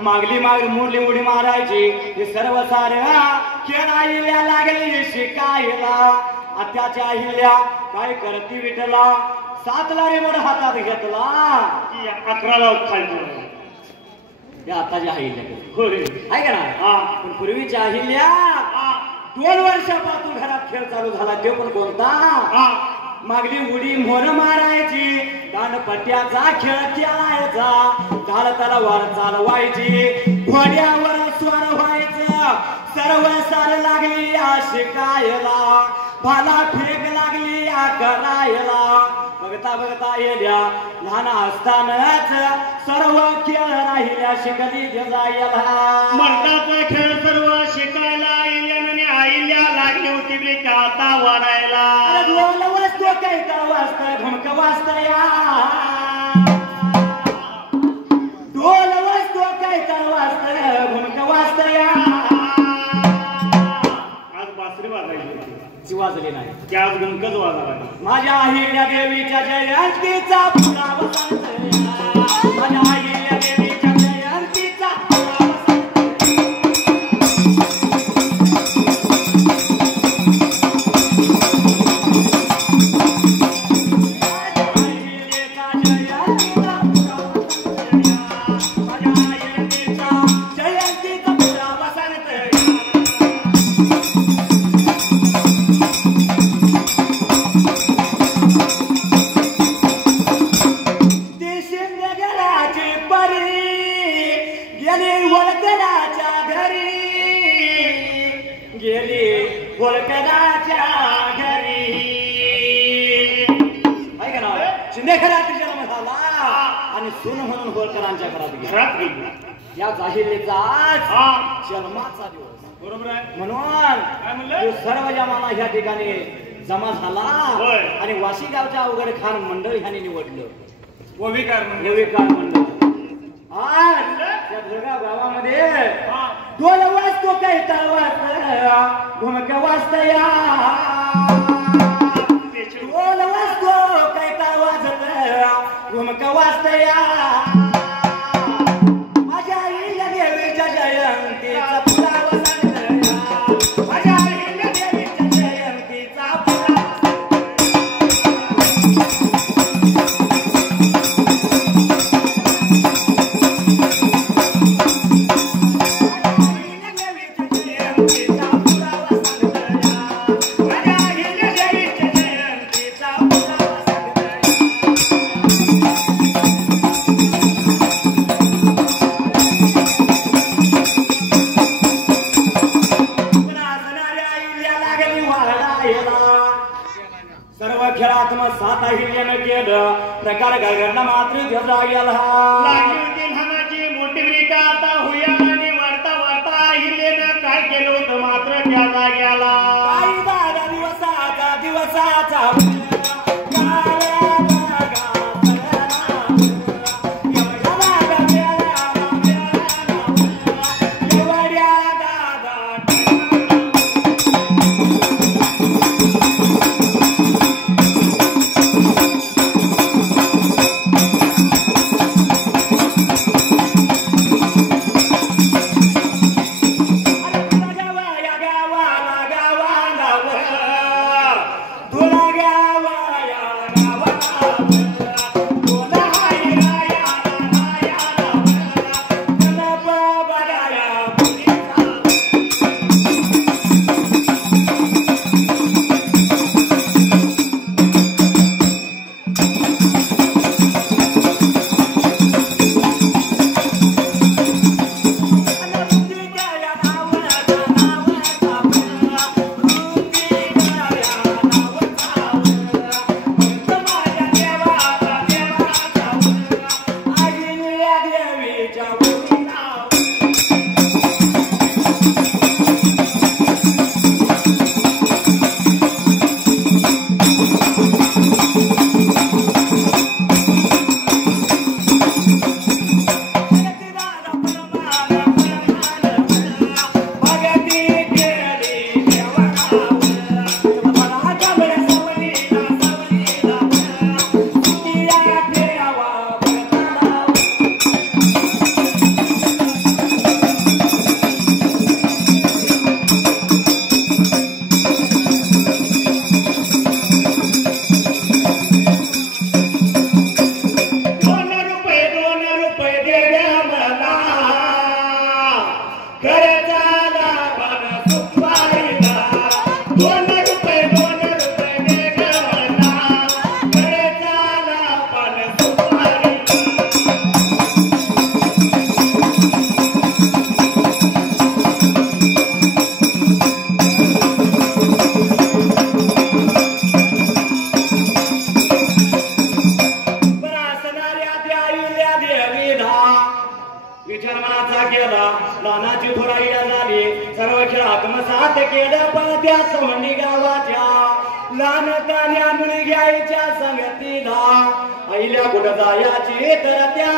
मागली मुरली उडी मारायची हे सर्व साऱ्या खेळायला लागली शिकायला. आत्याच्या अहिल्या काय करती विठला 7ला रिमोट हातात घेतला की 11ला खायचो. या आताच्या अहिल्या होय आहे का ना. पण पूर्वीच्या अहिल्या 2 वर्षापासून घरात खेळ चालू झाला. ते पण कोणता. मागली उडी मोर मारायची. दांडपट्ट्याचा खेळ खेळायचा. झाड तलवार चालवायची. घोड्यावर स्वार व्हायचं. सर्व सार लागली या शिकायला. भाला फेक लागली या करायला. बघता बघता येल्या लहान असतानाच सर्व खेळ राहिल्या शिकली जायला. मर्दाचा खेळ सर्व शिकायला आईल्याने आईल्या लागली होती ब्रिका आता वाढायला. ढोल वाजतो काही तर वाजतय घुमक वाजतया. ढोल वाजतो काही तर वाजतय घुमक वाजतया. आज बासरी वाजायची ती वाजली नाही. की आज गणकच वाजला. माझ्या अहिल्या देवीच्या जयंतीचा पुरा वसंत. माझ्या अहिल्या देवीच्या जयंतीचा पुरा वसंत. आणि सून म्हणून होळकरांच्या घरात गेली. या जाहिरीचा आज जन्माचा दिवस. बरोबर आहे. म्हणून सर्व जमाना ह्या ठिकाणी जमा झाला. आणि वाशी गावच्या अवघड खान मंडळ ह्याने निवडलं. ओविकार मंडळ. आज त्या जळगाव गावामध्ये ढोल वाजतो काही तर वाजत घुमक वाजतया. ढोल वाजतो काही तर वाजत घुमक वाजतया. माझ्या आईला देवीच्या जयंतीचा पुरा वसंत. माझ्या आईला देवीच्या जयंतीचा पुरा सर्व खेळात मग 7 अहिल्यानं केलं. प्रकार घडला मात्र जजा गेला. लागली होती लहानाची मोठी ब्रिका आता हुयाला आणि वाढता वाढता अहिल्यानं काय केलं होतं मात्र त्याला गेला. काही बारा दिवसाचा घरच्याला पण सुपारीला 2 रुपये 2 रुपये दे गवळणा घरच्याला पण सुपारीला विचार मनाचा केला लहानाची थोराईया झाली सर्व खेळ आत्मसात केलं पण त्या सोंडी गावाच्या लहान कान्या मुली घ्यायच्या संगतीला आईल्या कुठं जायची तर त्या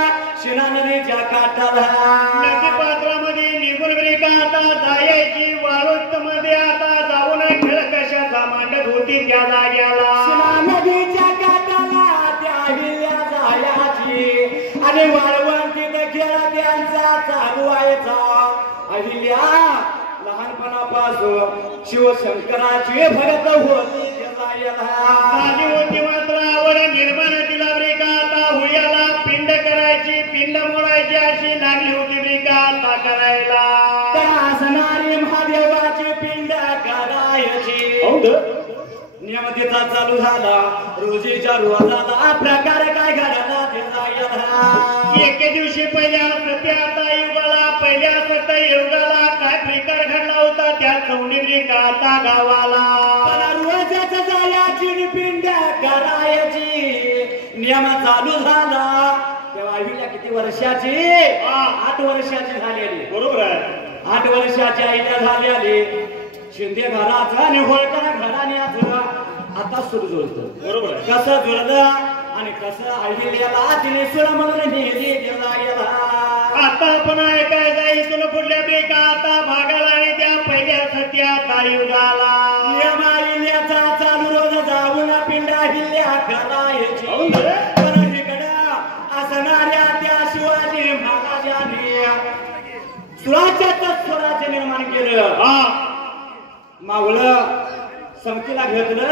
शिना नदीच्या काठाला नदी पात्रामध्ये निघून ब्रिकाता जायची वाळूत मध्ये आता जाऊन खेळ कशाचा मांडत होती त्या जाग्याला शिना नदीच्या काठाला त्या हिल्या जायची आणि वाळवंतीत खेळ त्यांचा चालू व्हायचा अहिल्या लहानपणापासून शिवशंकराची भगत होती झाली होती मात्र आवड निर्माण तिला ब्रिकाता हुयाला पिंड करायची पिंड मोडायची अशी लागली होती ब्रिकाता करायला असणारी महादेवाची पिंड करायची नियमतीचा चालू झाला रोजीच्या रोजाला प्रकार काय घडला एके दिवशी पहिल्या सत्याता युगाला पहिल्या सत्य युगाला काय प्रकार घडला होता त्या चौंडी काता गावाला रोजाच जायची पिंड करायची नियम चालू झाला तेव्हा आईला किती वर्षाची 8 वर्षाची झालेली बरोबर आहे 8 वर्षाची आईला झालेली शिंदे घराचं आणि होळकर घराण्याचं आता सुरू जुळतं बरोबर कसं जुळलं आणि कसं अहिल्याला तिने सुळ म्हणून नेली गेला आता आपण ऐकायचं इथून पुढल्या बेका आता भागाला आणि त्या पहिल्या सत्याचा युगाला नियम अहिल्याचा चालू रोज जाऊन पिंडा हिल्या करायची पण इकडं असणाऱ्या त्या शिवाजी महाराजांनी स्वराज्य निर्माण केलं मावळं संगतीला घेतलं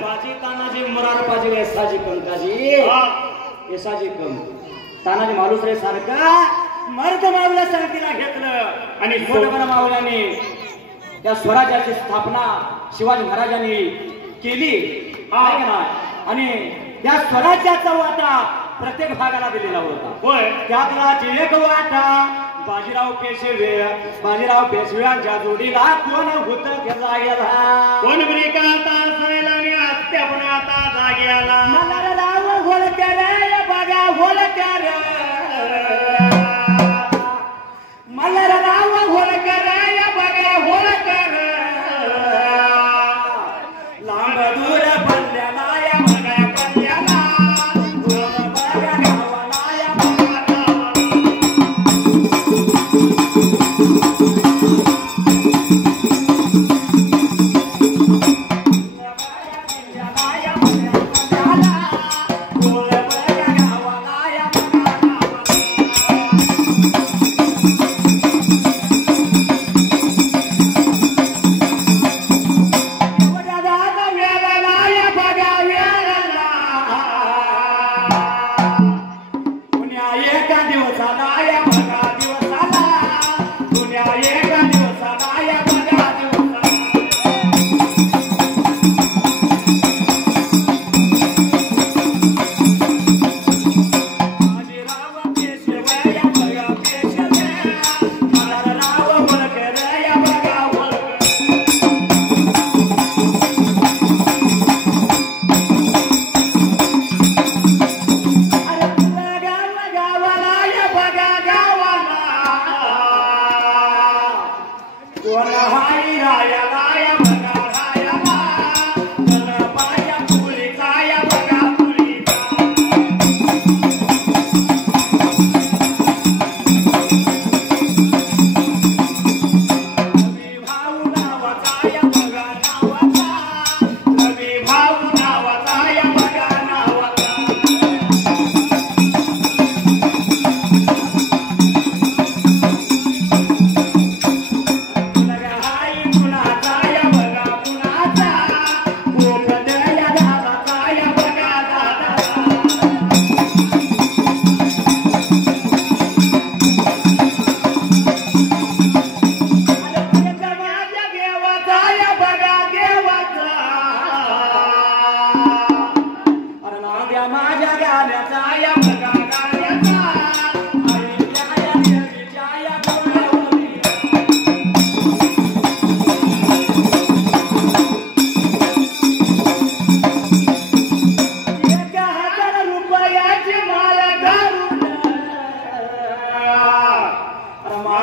बाजी तानाजी मरार पाहिजे येसाजी कंकाजी येसाजी कंक तानाजी मालुसरे सारखा मर्द मावळं संगतीला घेतलं आणि मोठमोठ्या मावळ्यांनी त्या स्वराज्याची स्थापना शिवाजी महाराजांनी केली आहे का नाही आणि त्या स्वराज्याचा वाटा प्रत्येक भागाला दिलेला होता होय त्यातला एक वाटा बाजीराव पेशव्यांच्या जोडीला कोण होत त्याचा गेला कोण ब्रिकाता असायला आणि आत्या पण आता जाग्याला मला राव घोलत्या रे बघा घोलत्या रे मला राव घोलत्या रे बघा घोलत्या रे लांब दूर पडल्याला या बघा पडल्याला दूर बघा गावाला या बघा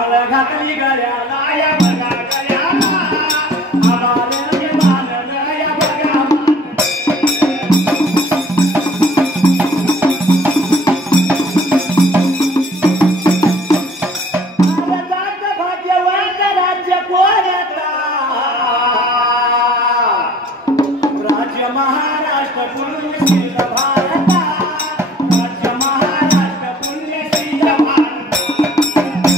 माळ घातली गळ्याला या बघा गळ्याला आभार मानलं या बघा भारतात भाग्यवान राज्य कोणाचा राज्य महाराष्ट्र पुण्यशील भारत राज्य महाराष्ट्र पुण्यशील भारत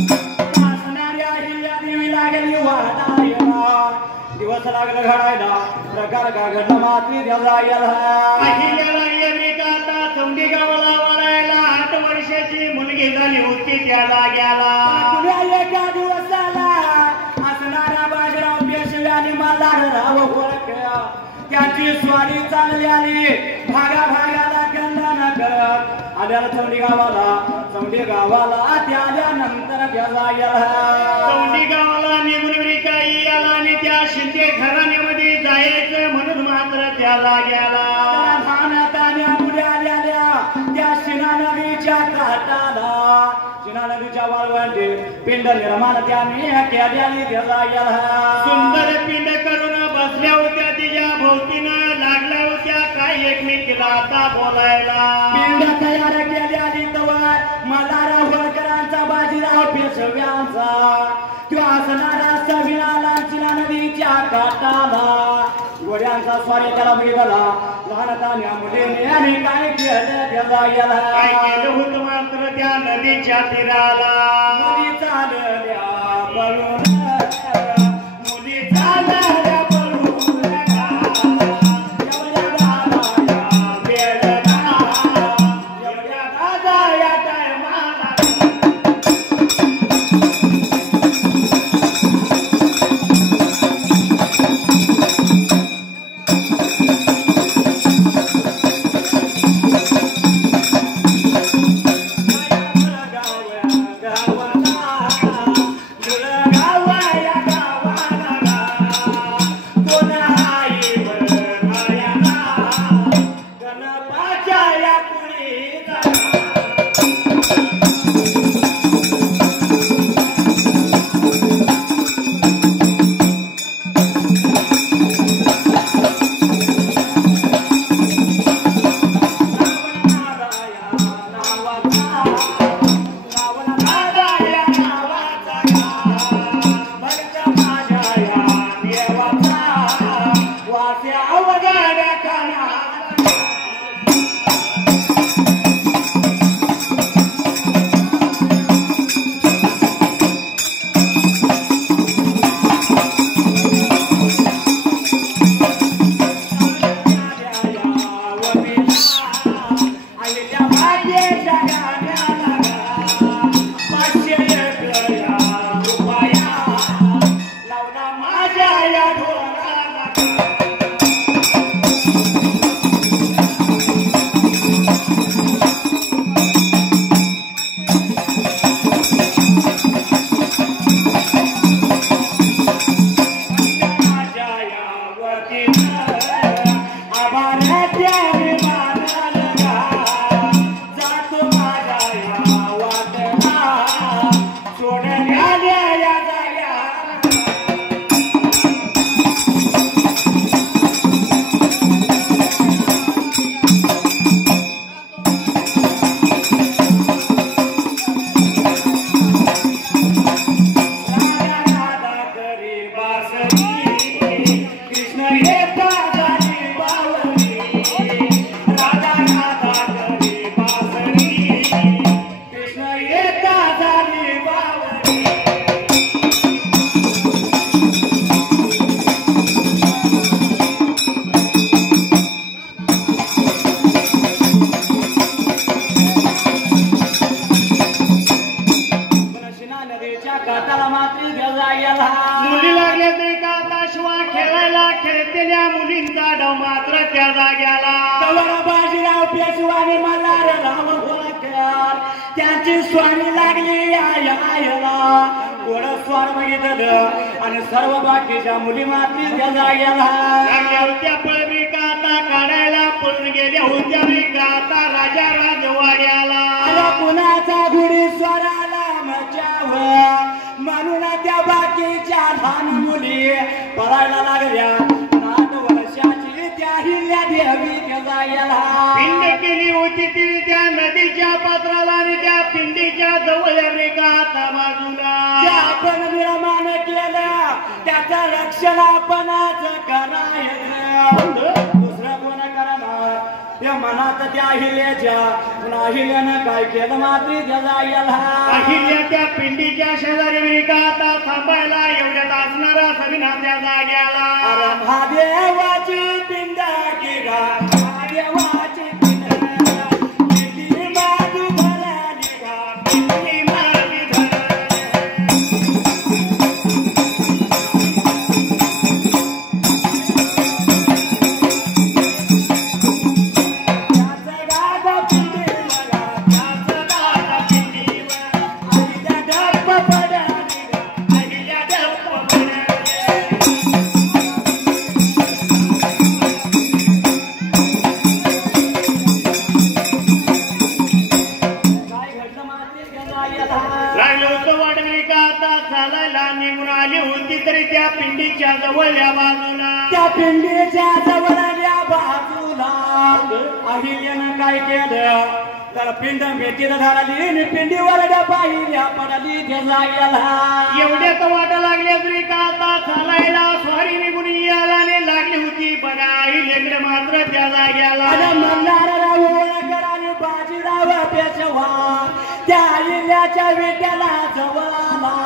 असणाऱ्या हिल्या देवी लागली वाटायला दिवस लागलं घडायला प्रकार का घडला माती द्यायला अहिल्याला एवढी काता चौंडी गावाला वळायला 8 वर्षाची मुलगी झाली होती त्याला गेला तुला एका दिवसाला असणारा बाजीराव पेशव्याने मल्हारराव ओळखल्या त्याची स्वारी चालली आली भागा भागाला कल्याण करत आल्याला चौंडी गावाला त्या आल्यानंतर त्याला गेला चौंडी गावाला निघून काही आला आणि त्या शिंदे घराण्यामध्ये जायचं म्हणून मात्र त्याला गेला त्या शिना नदीच्या काठाला शिना नदीच्या वाळवंटी पिंड निर्माण त्याने केल्याने त्याला गेला सुंदर पिंड करून बसल्या होत्या तिच्या भोवतीनं लागल्या होत्या काय एकमेकीला आता बोलायला पिंड तयार केल्याने तवा मल्हारराव होळकरांचा बाजीराव पेशव्यांचा तो असणारा सविनाला शिना नदीच्या काठाला घोड्यांचा स्वारी त्याला बघितला लहानतान्या मुलीने आणि काय केलं त्याला गेला काय केलं होतं मात्र त्या नदीच्या तीराला मुली चालल्या पळून मुली चालल्या पळून एवढ्या दादाया वेळेला एवढ्या दादाया टायमाला मुली लागल्या तरी का ताशवा खेळायला खेळतेल्या मुलींचा डाव मात्र त्या जाग्याला बाजीराव पेशवाने मल्हारराव होळकर त्यांची स्वारी लागली आयला गोड स्वार बघितलं आणि सर्व बाकीच्या मुली मात्र त्या जाग्याला लागल्या होत्या पळवी का काढायला पळून गेल्या होत्या रे गाता राजा राजवाड्याला कुणाचा गुढी स्वराला मचावर म्हणून त्या बाकीच्या लहान मुली पळायला लागल्या 8 वर्षाची त्या हिल्या देवी जायला पिंड केली होती ती त्या नदीच्या पात्राला आणि त्या पिंडीच्या जवळ रे गाता बाजूला आपण निर्माण केलं त्याचं रक्षण आपणच करायचं दुसरं कोण करणार त्या मनात त्या अहिल्याच्या अहिल्यानं काय केलं मात्र जायला अहिल्या त्या पिंडीच्या शेजारी गाता थांबायला एवढ्यात असणारा सविना त्या जाग्याला महादेवाची पिंड की गा महादेवाची पिंड किती मागू भरली गा किती मागू त्या पिंडीच्या जवळल्या बाजूला त्या पिंडीच्या जवळल्या बाजूला अहिल्यानं काय केलं तर पिंड मेटीला धरली आणि पिंडीवर पाहिल्या पडली जायला एवढ्यात वाटा लागल्या तरी का आता चालायला स्वारी निघून यायला लागली होती बघा ही लेकरं मात्र त्या जाग्याला मल्हारराव होळकर आणि बाजीराव पेशवा त्या अहिल्याच्या विट्याला जवळला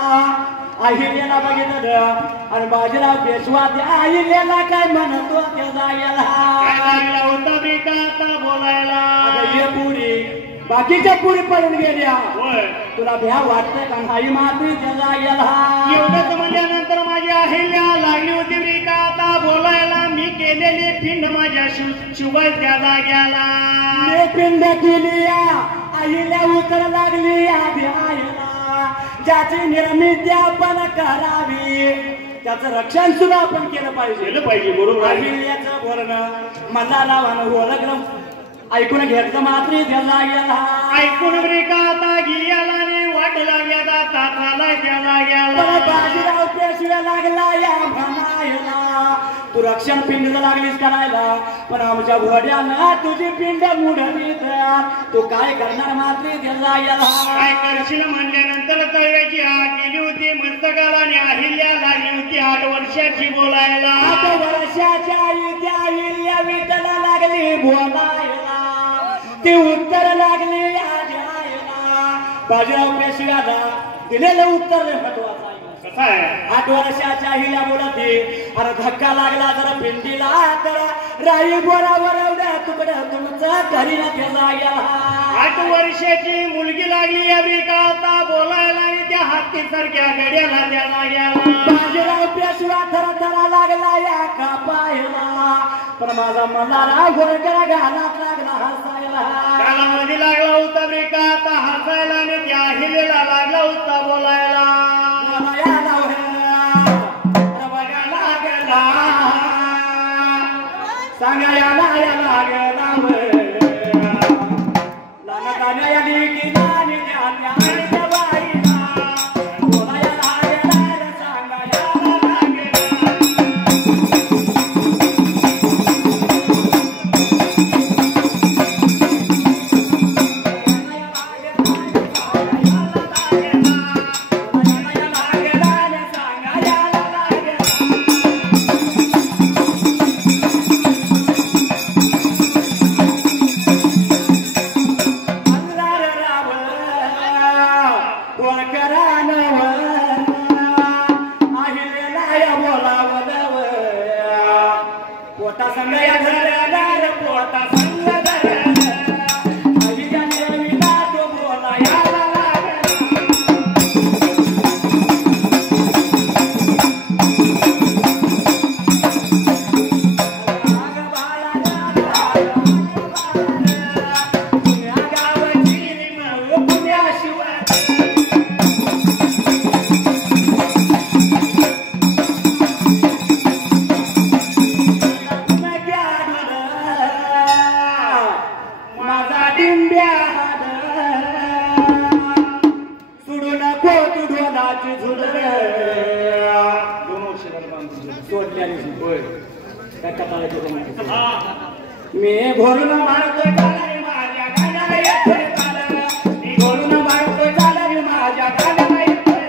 अहिल्याला बघितलं आणि बाजीराव पेशवा त्या अहिल्याला काय म्हणतो त्या जायला होता मी का आता बोलायला ये पुरी बाकीच्या पुरी पळून गेल्या होय तुला भ्या वाटतंय का नाही मात्र त्या जायला एवढंच म्हणल्यानंतर माझी अहिल्या लागली होती मी का आता बोलायला मी केलेली पिंड माझ्या शुभ त्या जाग्याला मी पिंड केली अहिल्या उतर लागली अध्यायला ज्याची निर्मिती आपण करावी त्याचं रक्षण सुद्धा आपण केलं पाहिजे बरोबर अहिल्याचं बोलणं मला लावानं ओळखलं ऐकून घेतलं मात्र त्याला गेला ऐकून का आता गियाला वाट लागल्या ताताला त्याला गेला बाजीराव पेशव्या लागला या म्हणायला तू रक्षण पिंडला लागलीस करायला पण आमच्या घोड्यानं तुझी पिंड मुडली तू काय करणार मात्र त्याला गेला काय करशील म्हणल्यानंतर तळव्याची हात गेली होती मस्तकाला आणि अहिल्या लागली होती 8 वर्षाची बोलायला 8 वर्षाच्या त्या अहिल्या विठला लागली बोलायला ती उत्तर लागली बाजीराव पेशव्याला दिलेलं उत्तर महत्वाचं आहे 8 वर्षाच्या अहिल्या बोलते अरे धक्का लागला जरा पिंडीला तर राई बोरावर तुकडं तुमचं घरी त्याला 8 वर्षाची मुलगी लागली यावी का आता बोलायला आणि त्या हत्ती सारख्या गड्याला त्याला गेला बाजीराव पेशवा थरा लागला या कापायला पण माझा मल्हारराव होळकर घालात लागला हसायला त्याला मध्ये लागला होता रे का आता हसायला आणि त्या अहिलेला लागला होता बोलायला सांगायला लागला काय कटाळायचं ते म्हणते. हा. मी घोरून मारतोय चालरी माझ्या गाण्याला येतोय चालर. मी घोरून मारतोय चालरी माझ्या गाण्याला येतोय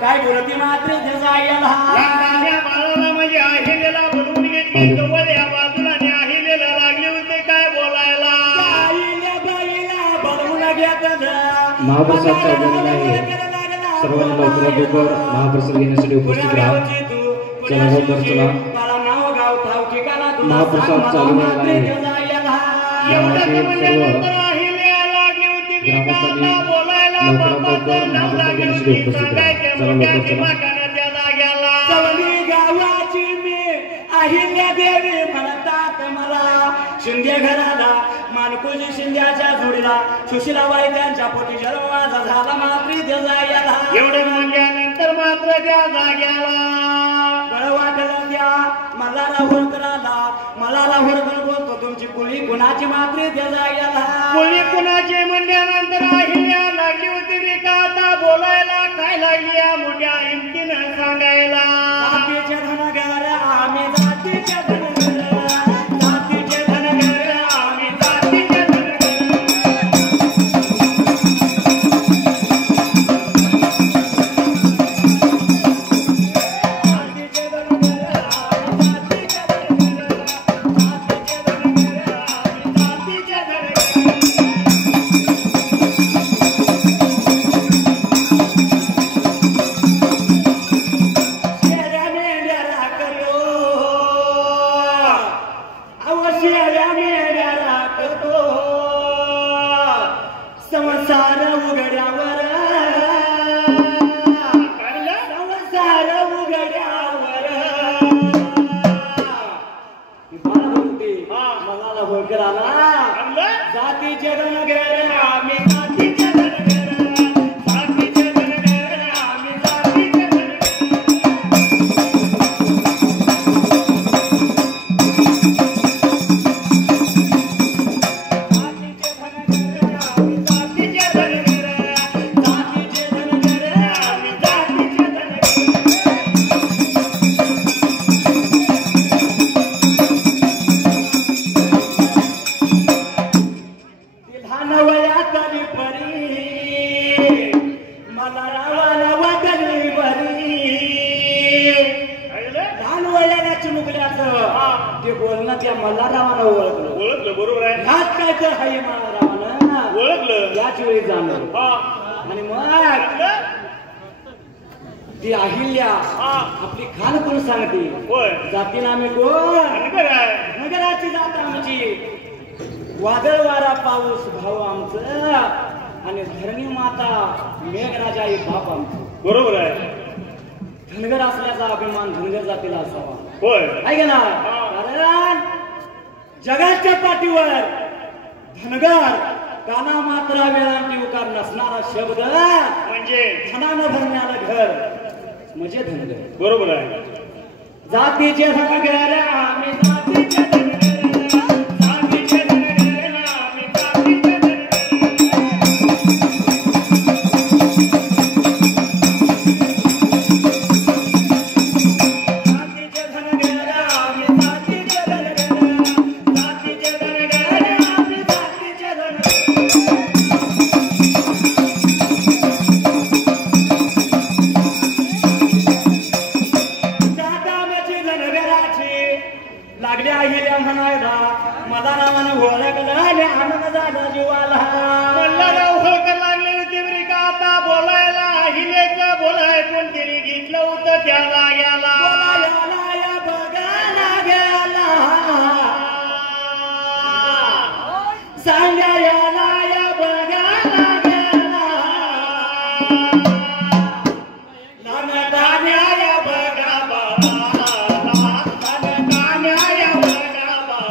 काय बोलती मात्र जसायला लहान्या बाळाला म्हणजे अहिलेला बोलवून घेतली जवळ या बाजूला आणि अहिलेला लागले होते काय बोलायला. आईल्या बाईला बोलवून घेतलं. महाप्रसाद चाललेला आहे. सर्वांनी लवकर महाप्रसाद घेण्यासाठी उपस्थित राहा. चला लवकर चला. महाप्रसाद चालू झालेला आहे. यामध्ये सर्व ग्रामस्थांनी लवकरात लवकर महाप्रसाद घेण्यासाठी उपस्थित राहा. चला लवकर चला. चवली गावाची मी अहिल्या देवी म्हणतात मला. शिंदे घराला मानकोजी शिंद्याच्या जोडीला सुशीलाबाई त्यांच्या पोटी जन्म माझा झाला मात्री देजायला. एवढे म्हणल्यानंतर मात्र त्या जाग्याला बरं वाटलं त्या मला होळकराला. मला होळकर बोलतो तुमची कुळी कुणाची मात्री देजायला. कोणी कुणाचे म्हणल्यानंतर अहिल्या लागली होती रिका आता बोलायला काय लागली या मोठ्या हिमतीनं सांगायला. जातीचे धनगर आम्ही जातीचे धनगर. जातीचे धनगर आम्ही जातीचे धनगर. जातीचे धनगर आम्ही जातीचे धनगर. जातीचे धनगर आम्ही जातीचे धनगर. शेऱ्या मेंढ्याला करतो. अहो शेऱ्या मेंढ्याला करतो. संसार उघड्यावर. संसार उघड्यावर. मला होळकर आला. जातीचे धनगर आम्ही जातीचे धनगर. जातीचे धनगर आम्ही जातीचे धनगर. जातीचे धनगर आम्ही जातीचे धनगर. जातीचे धनगर आम्ही जातीचे लहान वयातली परी मला रावाला वाटली बरी. लहान वयाला चिमुकल्याचं ते बोलणं त्या मला रावानं ओळखलं. ओळखलं बरोबर आहे. ह्यात काय तर हाय मला रावानं ओळखलं. याच वेळी जाणलं. आणि मग ती अहिल्या आपली खान कोण सांगते. होय. जातीनं आम्ही कोण. धनगर आहे. नगराची जात आमची. वादळ वारा पाऊस भाऊ आमचं आणि धरणी माता मेघराजा आई बाप आमचं. बरोबर आहे. धनगर असल्याचा अभिमान धनगर जातीला असावा. होय. आहे का ना. कारण जगाच्या पाठीवर धनगर काना मात्रा वेळांटी उकार नसणारा शब्द म्हणजे धनानं भरण्याला घर म्हणजे धनगर. बरोबर आहे. जातीचे धनगर आम्ही जातीचे धनगर. जातीचे धनगर आम्ही जातीचे धनगर. उड्या म्हणायला मला नावानं ओळखलं आणि आनंद झाला जीवाला. मल्हारराव होळकर लागले होते का आता बोलायला अहिलेचं बोलाय कोण तिने घेतलं होतं त्या जाग्याला. या बघायला गेला सांगा याला या बघायला गेला नानकान्या या बघा बाबा नानकान्या या बघा बाबा.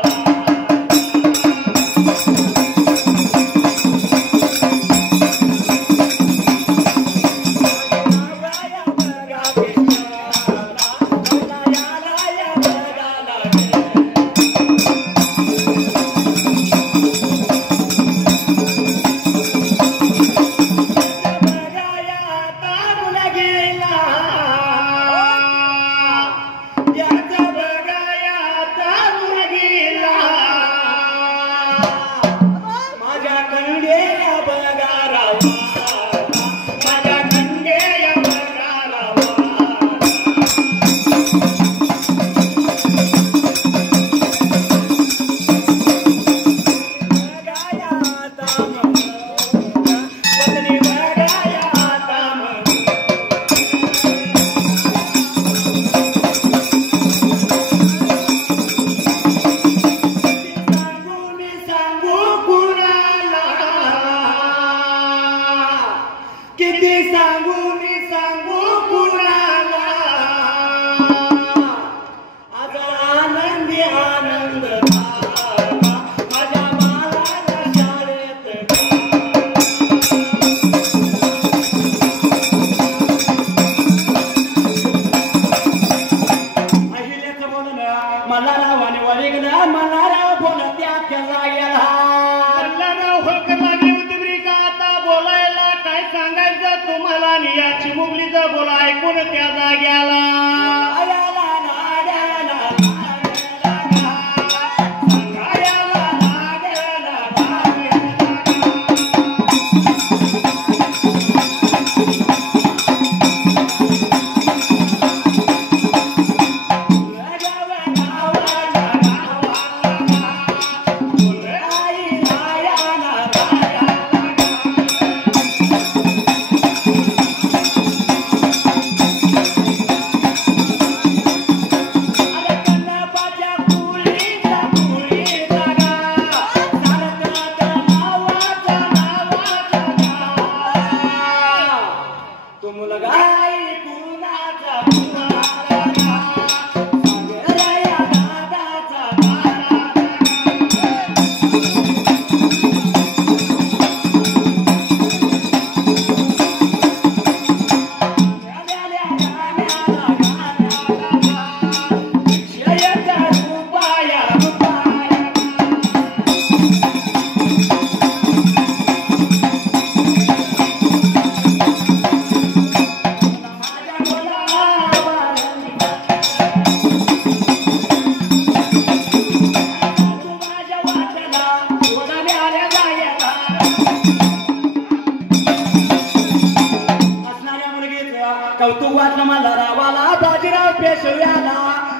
कौतुक वाटलं मल्हाररावाला बाजीराव पेशव्याला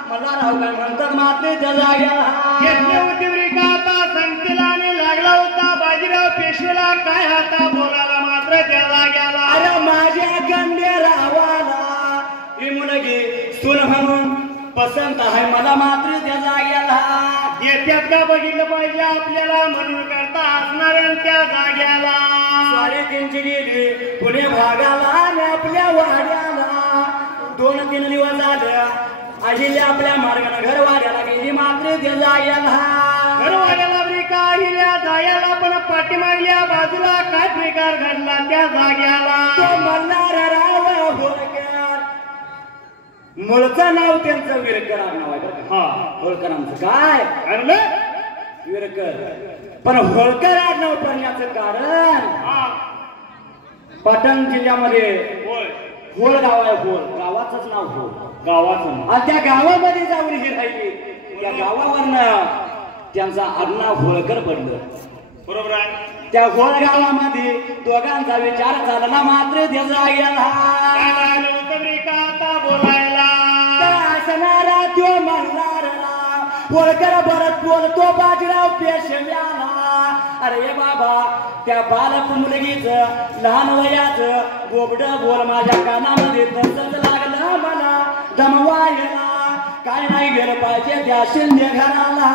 मल्हारराव काय म्हणतात मातेच्या जाग्याला. घेतले होते का आता संगतीला आणि लागला होता बाजीराव पेशवेला काय हाता बोलायला मात्र त्या जाग्याला. अरे माझ्या गंडेरावाला ही मुलगी सून म्हणून पसंत आहे मला मात्र त्या जाग्याला. येत्यात का बघितलं पाहिजे आपल्याला म्हणून करता असणाऱ्या त्या जाग्याला. साडेतीनची गेली पुणे भागाला आणि आपल्या वाड्याला 2-3 दिवस झाल्या अहिल्या आपल्या मार्गाने घर वाड्याला गेली मात्र त्या जाग्याला. घर वाड्याला का अहिल्या जाग्याला पण पाठीमागल्या बाजूला काय प्रकार घडला त्या जाग्याला. तो मल्हारराव होळकर मूळचं नाव त्यांचं विरकर नाव आहे बरं का. होळकरांचं काय विरकर पण होळकर आडनाव पडण्याचं कारण पाटण जिल्ह्यामध्ये होळ गाव आहे. होळ गावाचंच नाव होळ गावाचं आणि त्या गावामध्ये जाऊन ही राहिली त्या गावावरनं त्यांचा आडनाव होळकर पडलं. बरोबर आहे. त्या होळ गावामध्ये दोघांचा विचार चालला मात्र त्याचा गेला बोलायला असणारा त्यो मल्हारराव होळकर भरत बोलतो बाजीराव पेशव्याला अरे बाबा त्या बालक मुलगीच लहान वयाच बोबड बोल माझ्या कानामध्ये तसंच लागलं मला दमवायला काय नाही गेलं पाहिजे त्या शिंदे घराला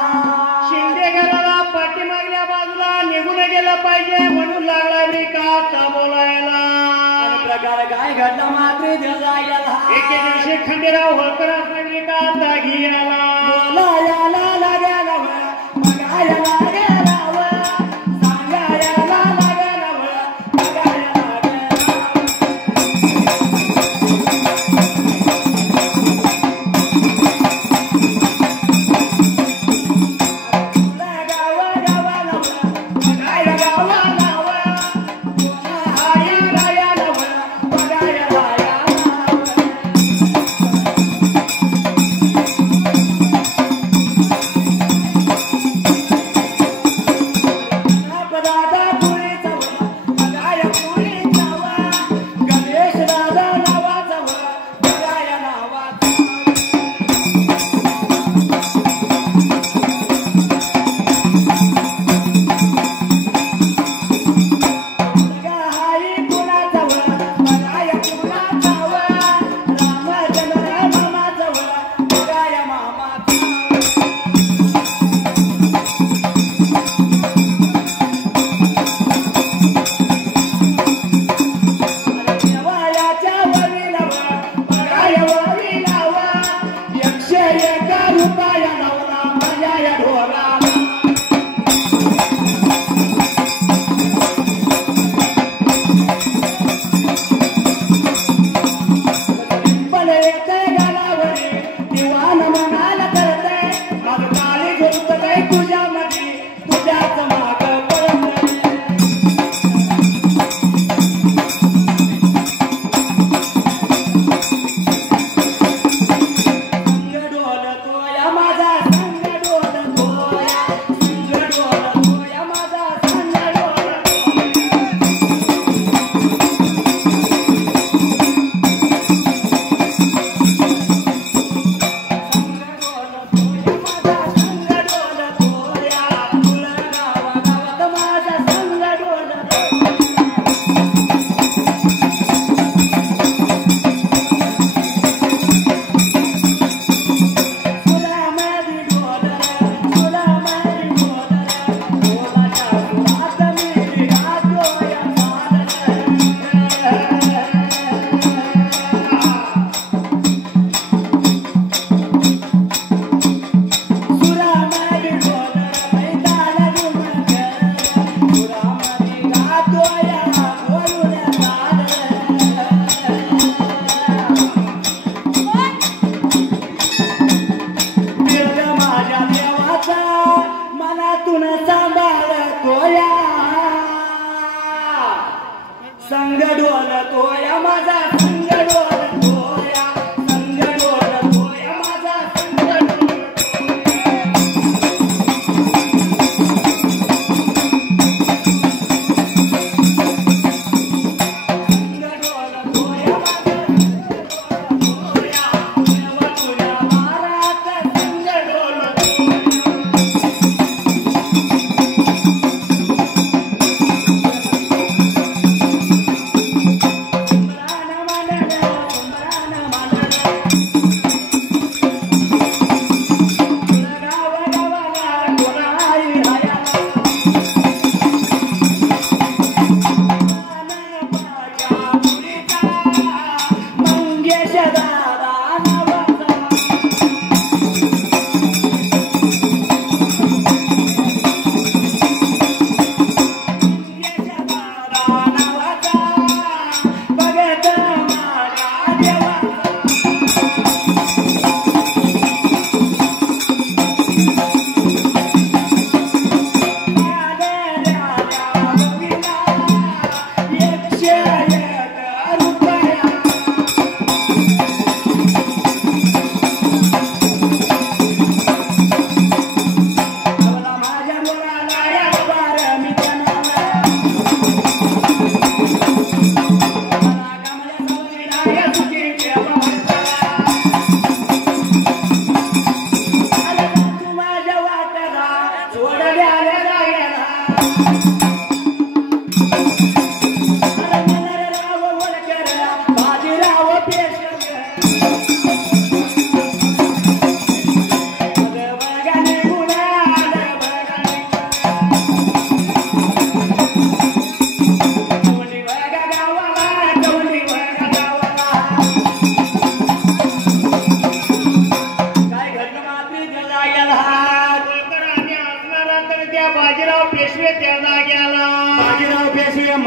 शिंदे घराला पाठीमागल्या बाजूला निघून गेलं पाहिजे म्हणून लागला मी का बोलायला प्रकार काय घडला मात्र जायला एके दिवशी खंडेराव होळकर असणारी का घियाला बोलायला लागला बघायला गेला सांगायला लागला बघायला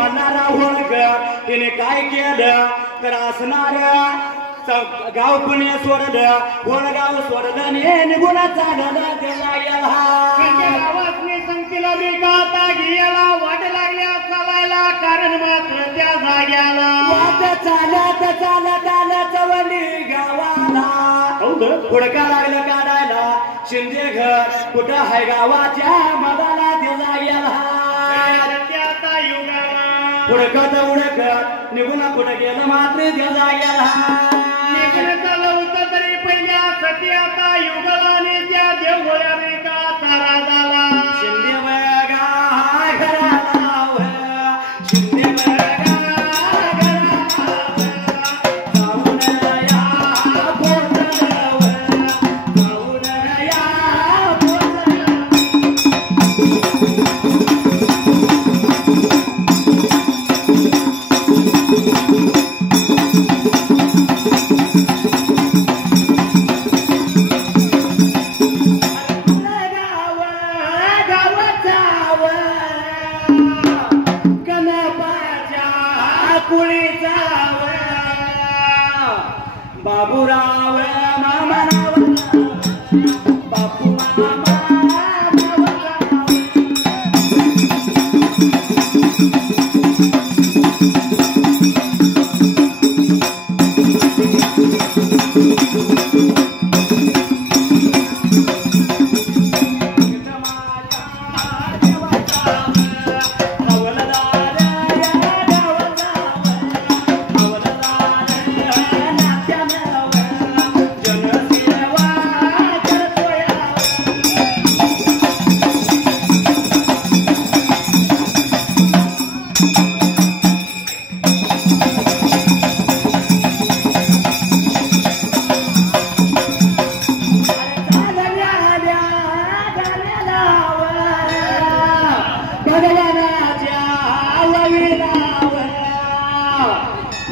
मानणारा होळकर तिने काय केलं तर असणाऱ्या गाव पुण्य सोडलं होळगाव सोडलं ने निघून चाललं त्याला गेला वाचने संगतीला मी गाता गेला वाट लागल्या चालायला कारण मात्र त्या जाग्याला वाट चालत चालत आलं चवली गावाला हुडका लागलं काढायला शिंदे घर कुठं आहे गावाच्या मदाला त्याला गेला आता युगाला हुडकत हुडकत निघून कुठं गेलं मात्र त्याला गेला चालवत तरी पहिल्या सती आता युगला आणि त्या देवघोळ्याने का तारा झाला शिंदे बघा घराला शिंदे बघा जाऊन या बोललं जाऊन या बोललं बाबूराव मामाराव बापू मामा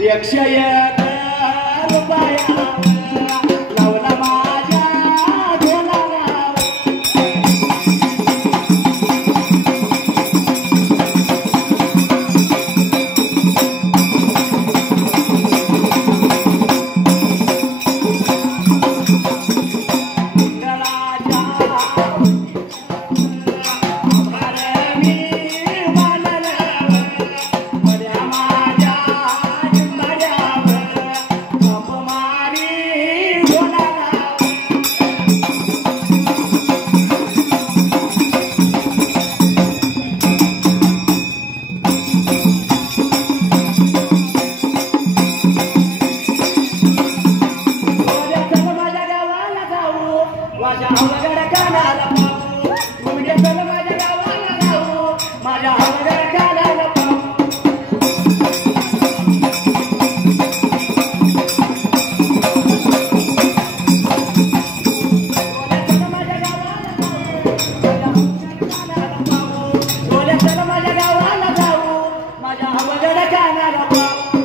एकशे एक रुपया लावला माझ्या ढोलाला माझ्या अवघड कानाला पाहू तुझे चल माझ्या गावाला जाऊ माझ्या अवघड कानाला पाहू चल माझ्या गावाला जाऊ माझ्या अवघड कानाला पाहू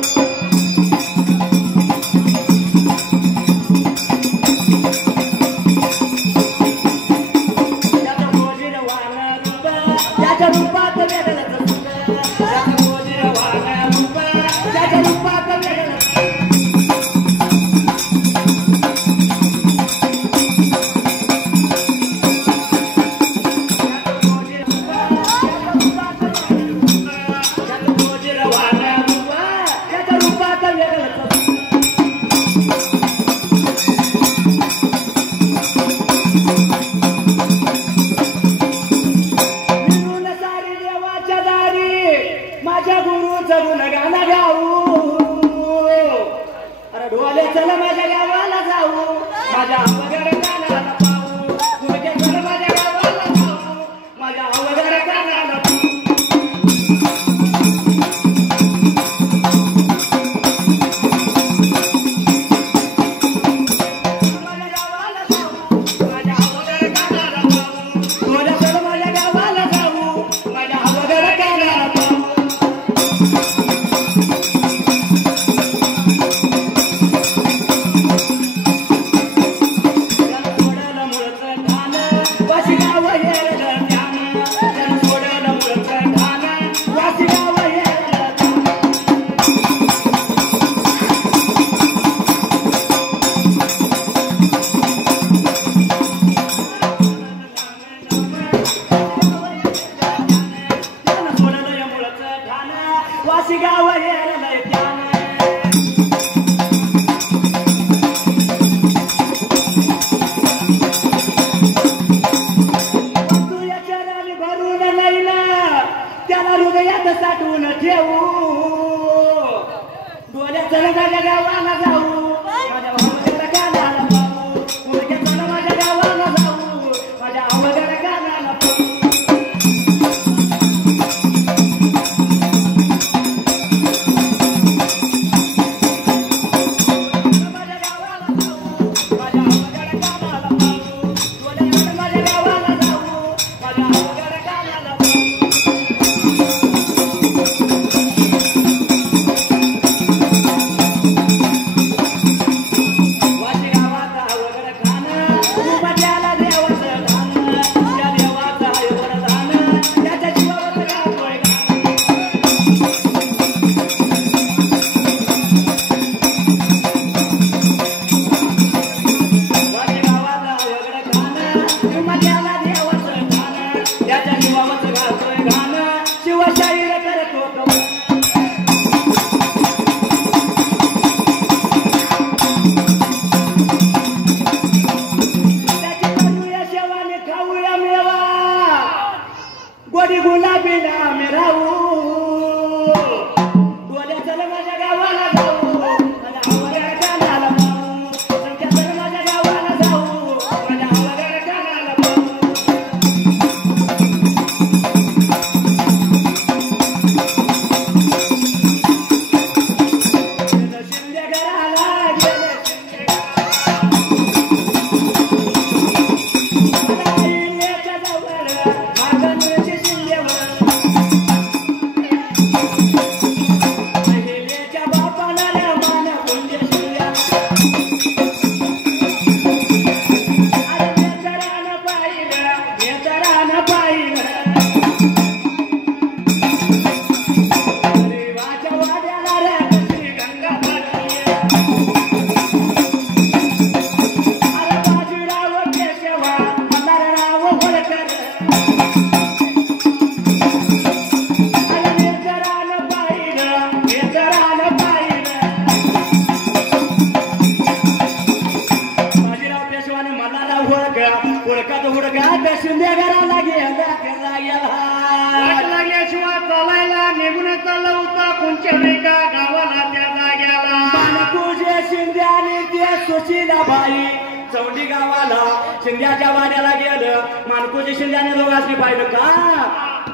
आणि चौंडी गावाला शिंद्याच्या वाड्याला गेलं. मानकोजी शिंद्याने दोघांनी पाहिलं का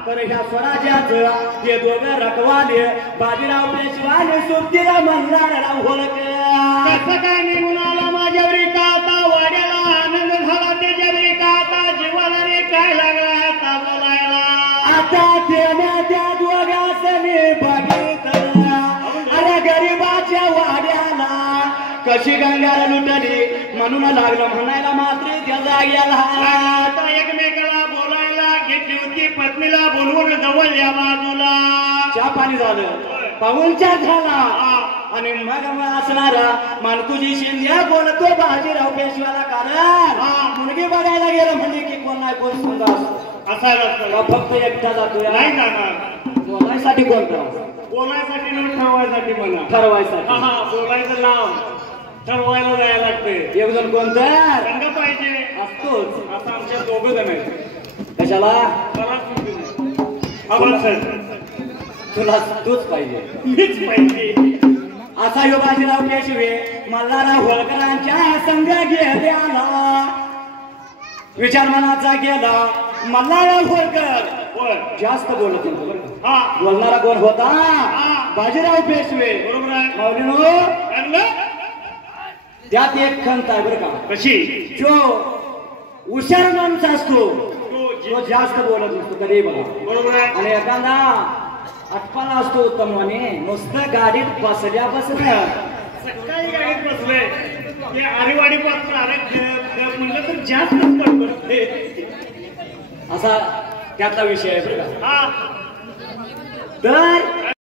तर ह्या स्वराज्याचं हे दोघं रखवाले बाजीराव पेशवाने सोबतीला मल्हारराव होळकर. कसं काय निघून आला माझ्यावरी का आता वाड्याला आनंद झाला त्याच्यावरी का आता जीवाला रे काय लागला आता बोलायला. आता त्या दोघांनी बघितलं अरे गरीबाच्या वाड्याला कशी गंगार लुटली म्हणून लागलं म्हणायला मात्र त्या जाग्याला. आता एकमेकाला बोलायला घेतली होती पत्नीला बोलवून जवळ या बाजूला. चहा पाणी झालं पाहुणचार झाला आणि मग असणारा मानकुजी शिंदे बोलतो बाजीराव पेशव्याला कारण मुलगी बघायला गेलं म्हणजे की कोण नाही कोण सुंदर असायला फक्त एकटा जातो नाही जाणार. बोलायसाठी कोणता बोलायसाठी न ठरवायसाठी म्हणा. ठरवायसाठी बोलायचं नाव ठरवायला जायला लागते. एक जण कोणतं रंग पाहिजे असतोच. आता आमच्या दोघं जण आहेत. कशाला तुला तूच पाहिजे मीच पाहिजे. असा यो बाजीराव पेशवे मल्हारराव होळकरांच्या संघ घेतला. विचार मनाचा गेला मल्हारराव होळकर जास्त बोलत नव्हतं बरं का. बोलणारा कोण होता बाजीराव पेशवे. बरोबर आहे माऊलीनो त्यात एक खंत आहे बरं का. कशी जो हुशार माणूस असतो तो जास्त बोलत नसतो कधी बघा. बरोबर आहे. आणि एखादा अटपाला असतो उत्तमवाने नुसतं गाडीत बसल्या बसल्या सकाळी गाडीत बसले ते आरेवाडी पासून म्हणलं तर जास्तच पडते असा त्यातला विषय आहे बरं का. हा तर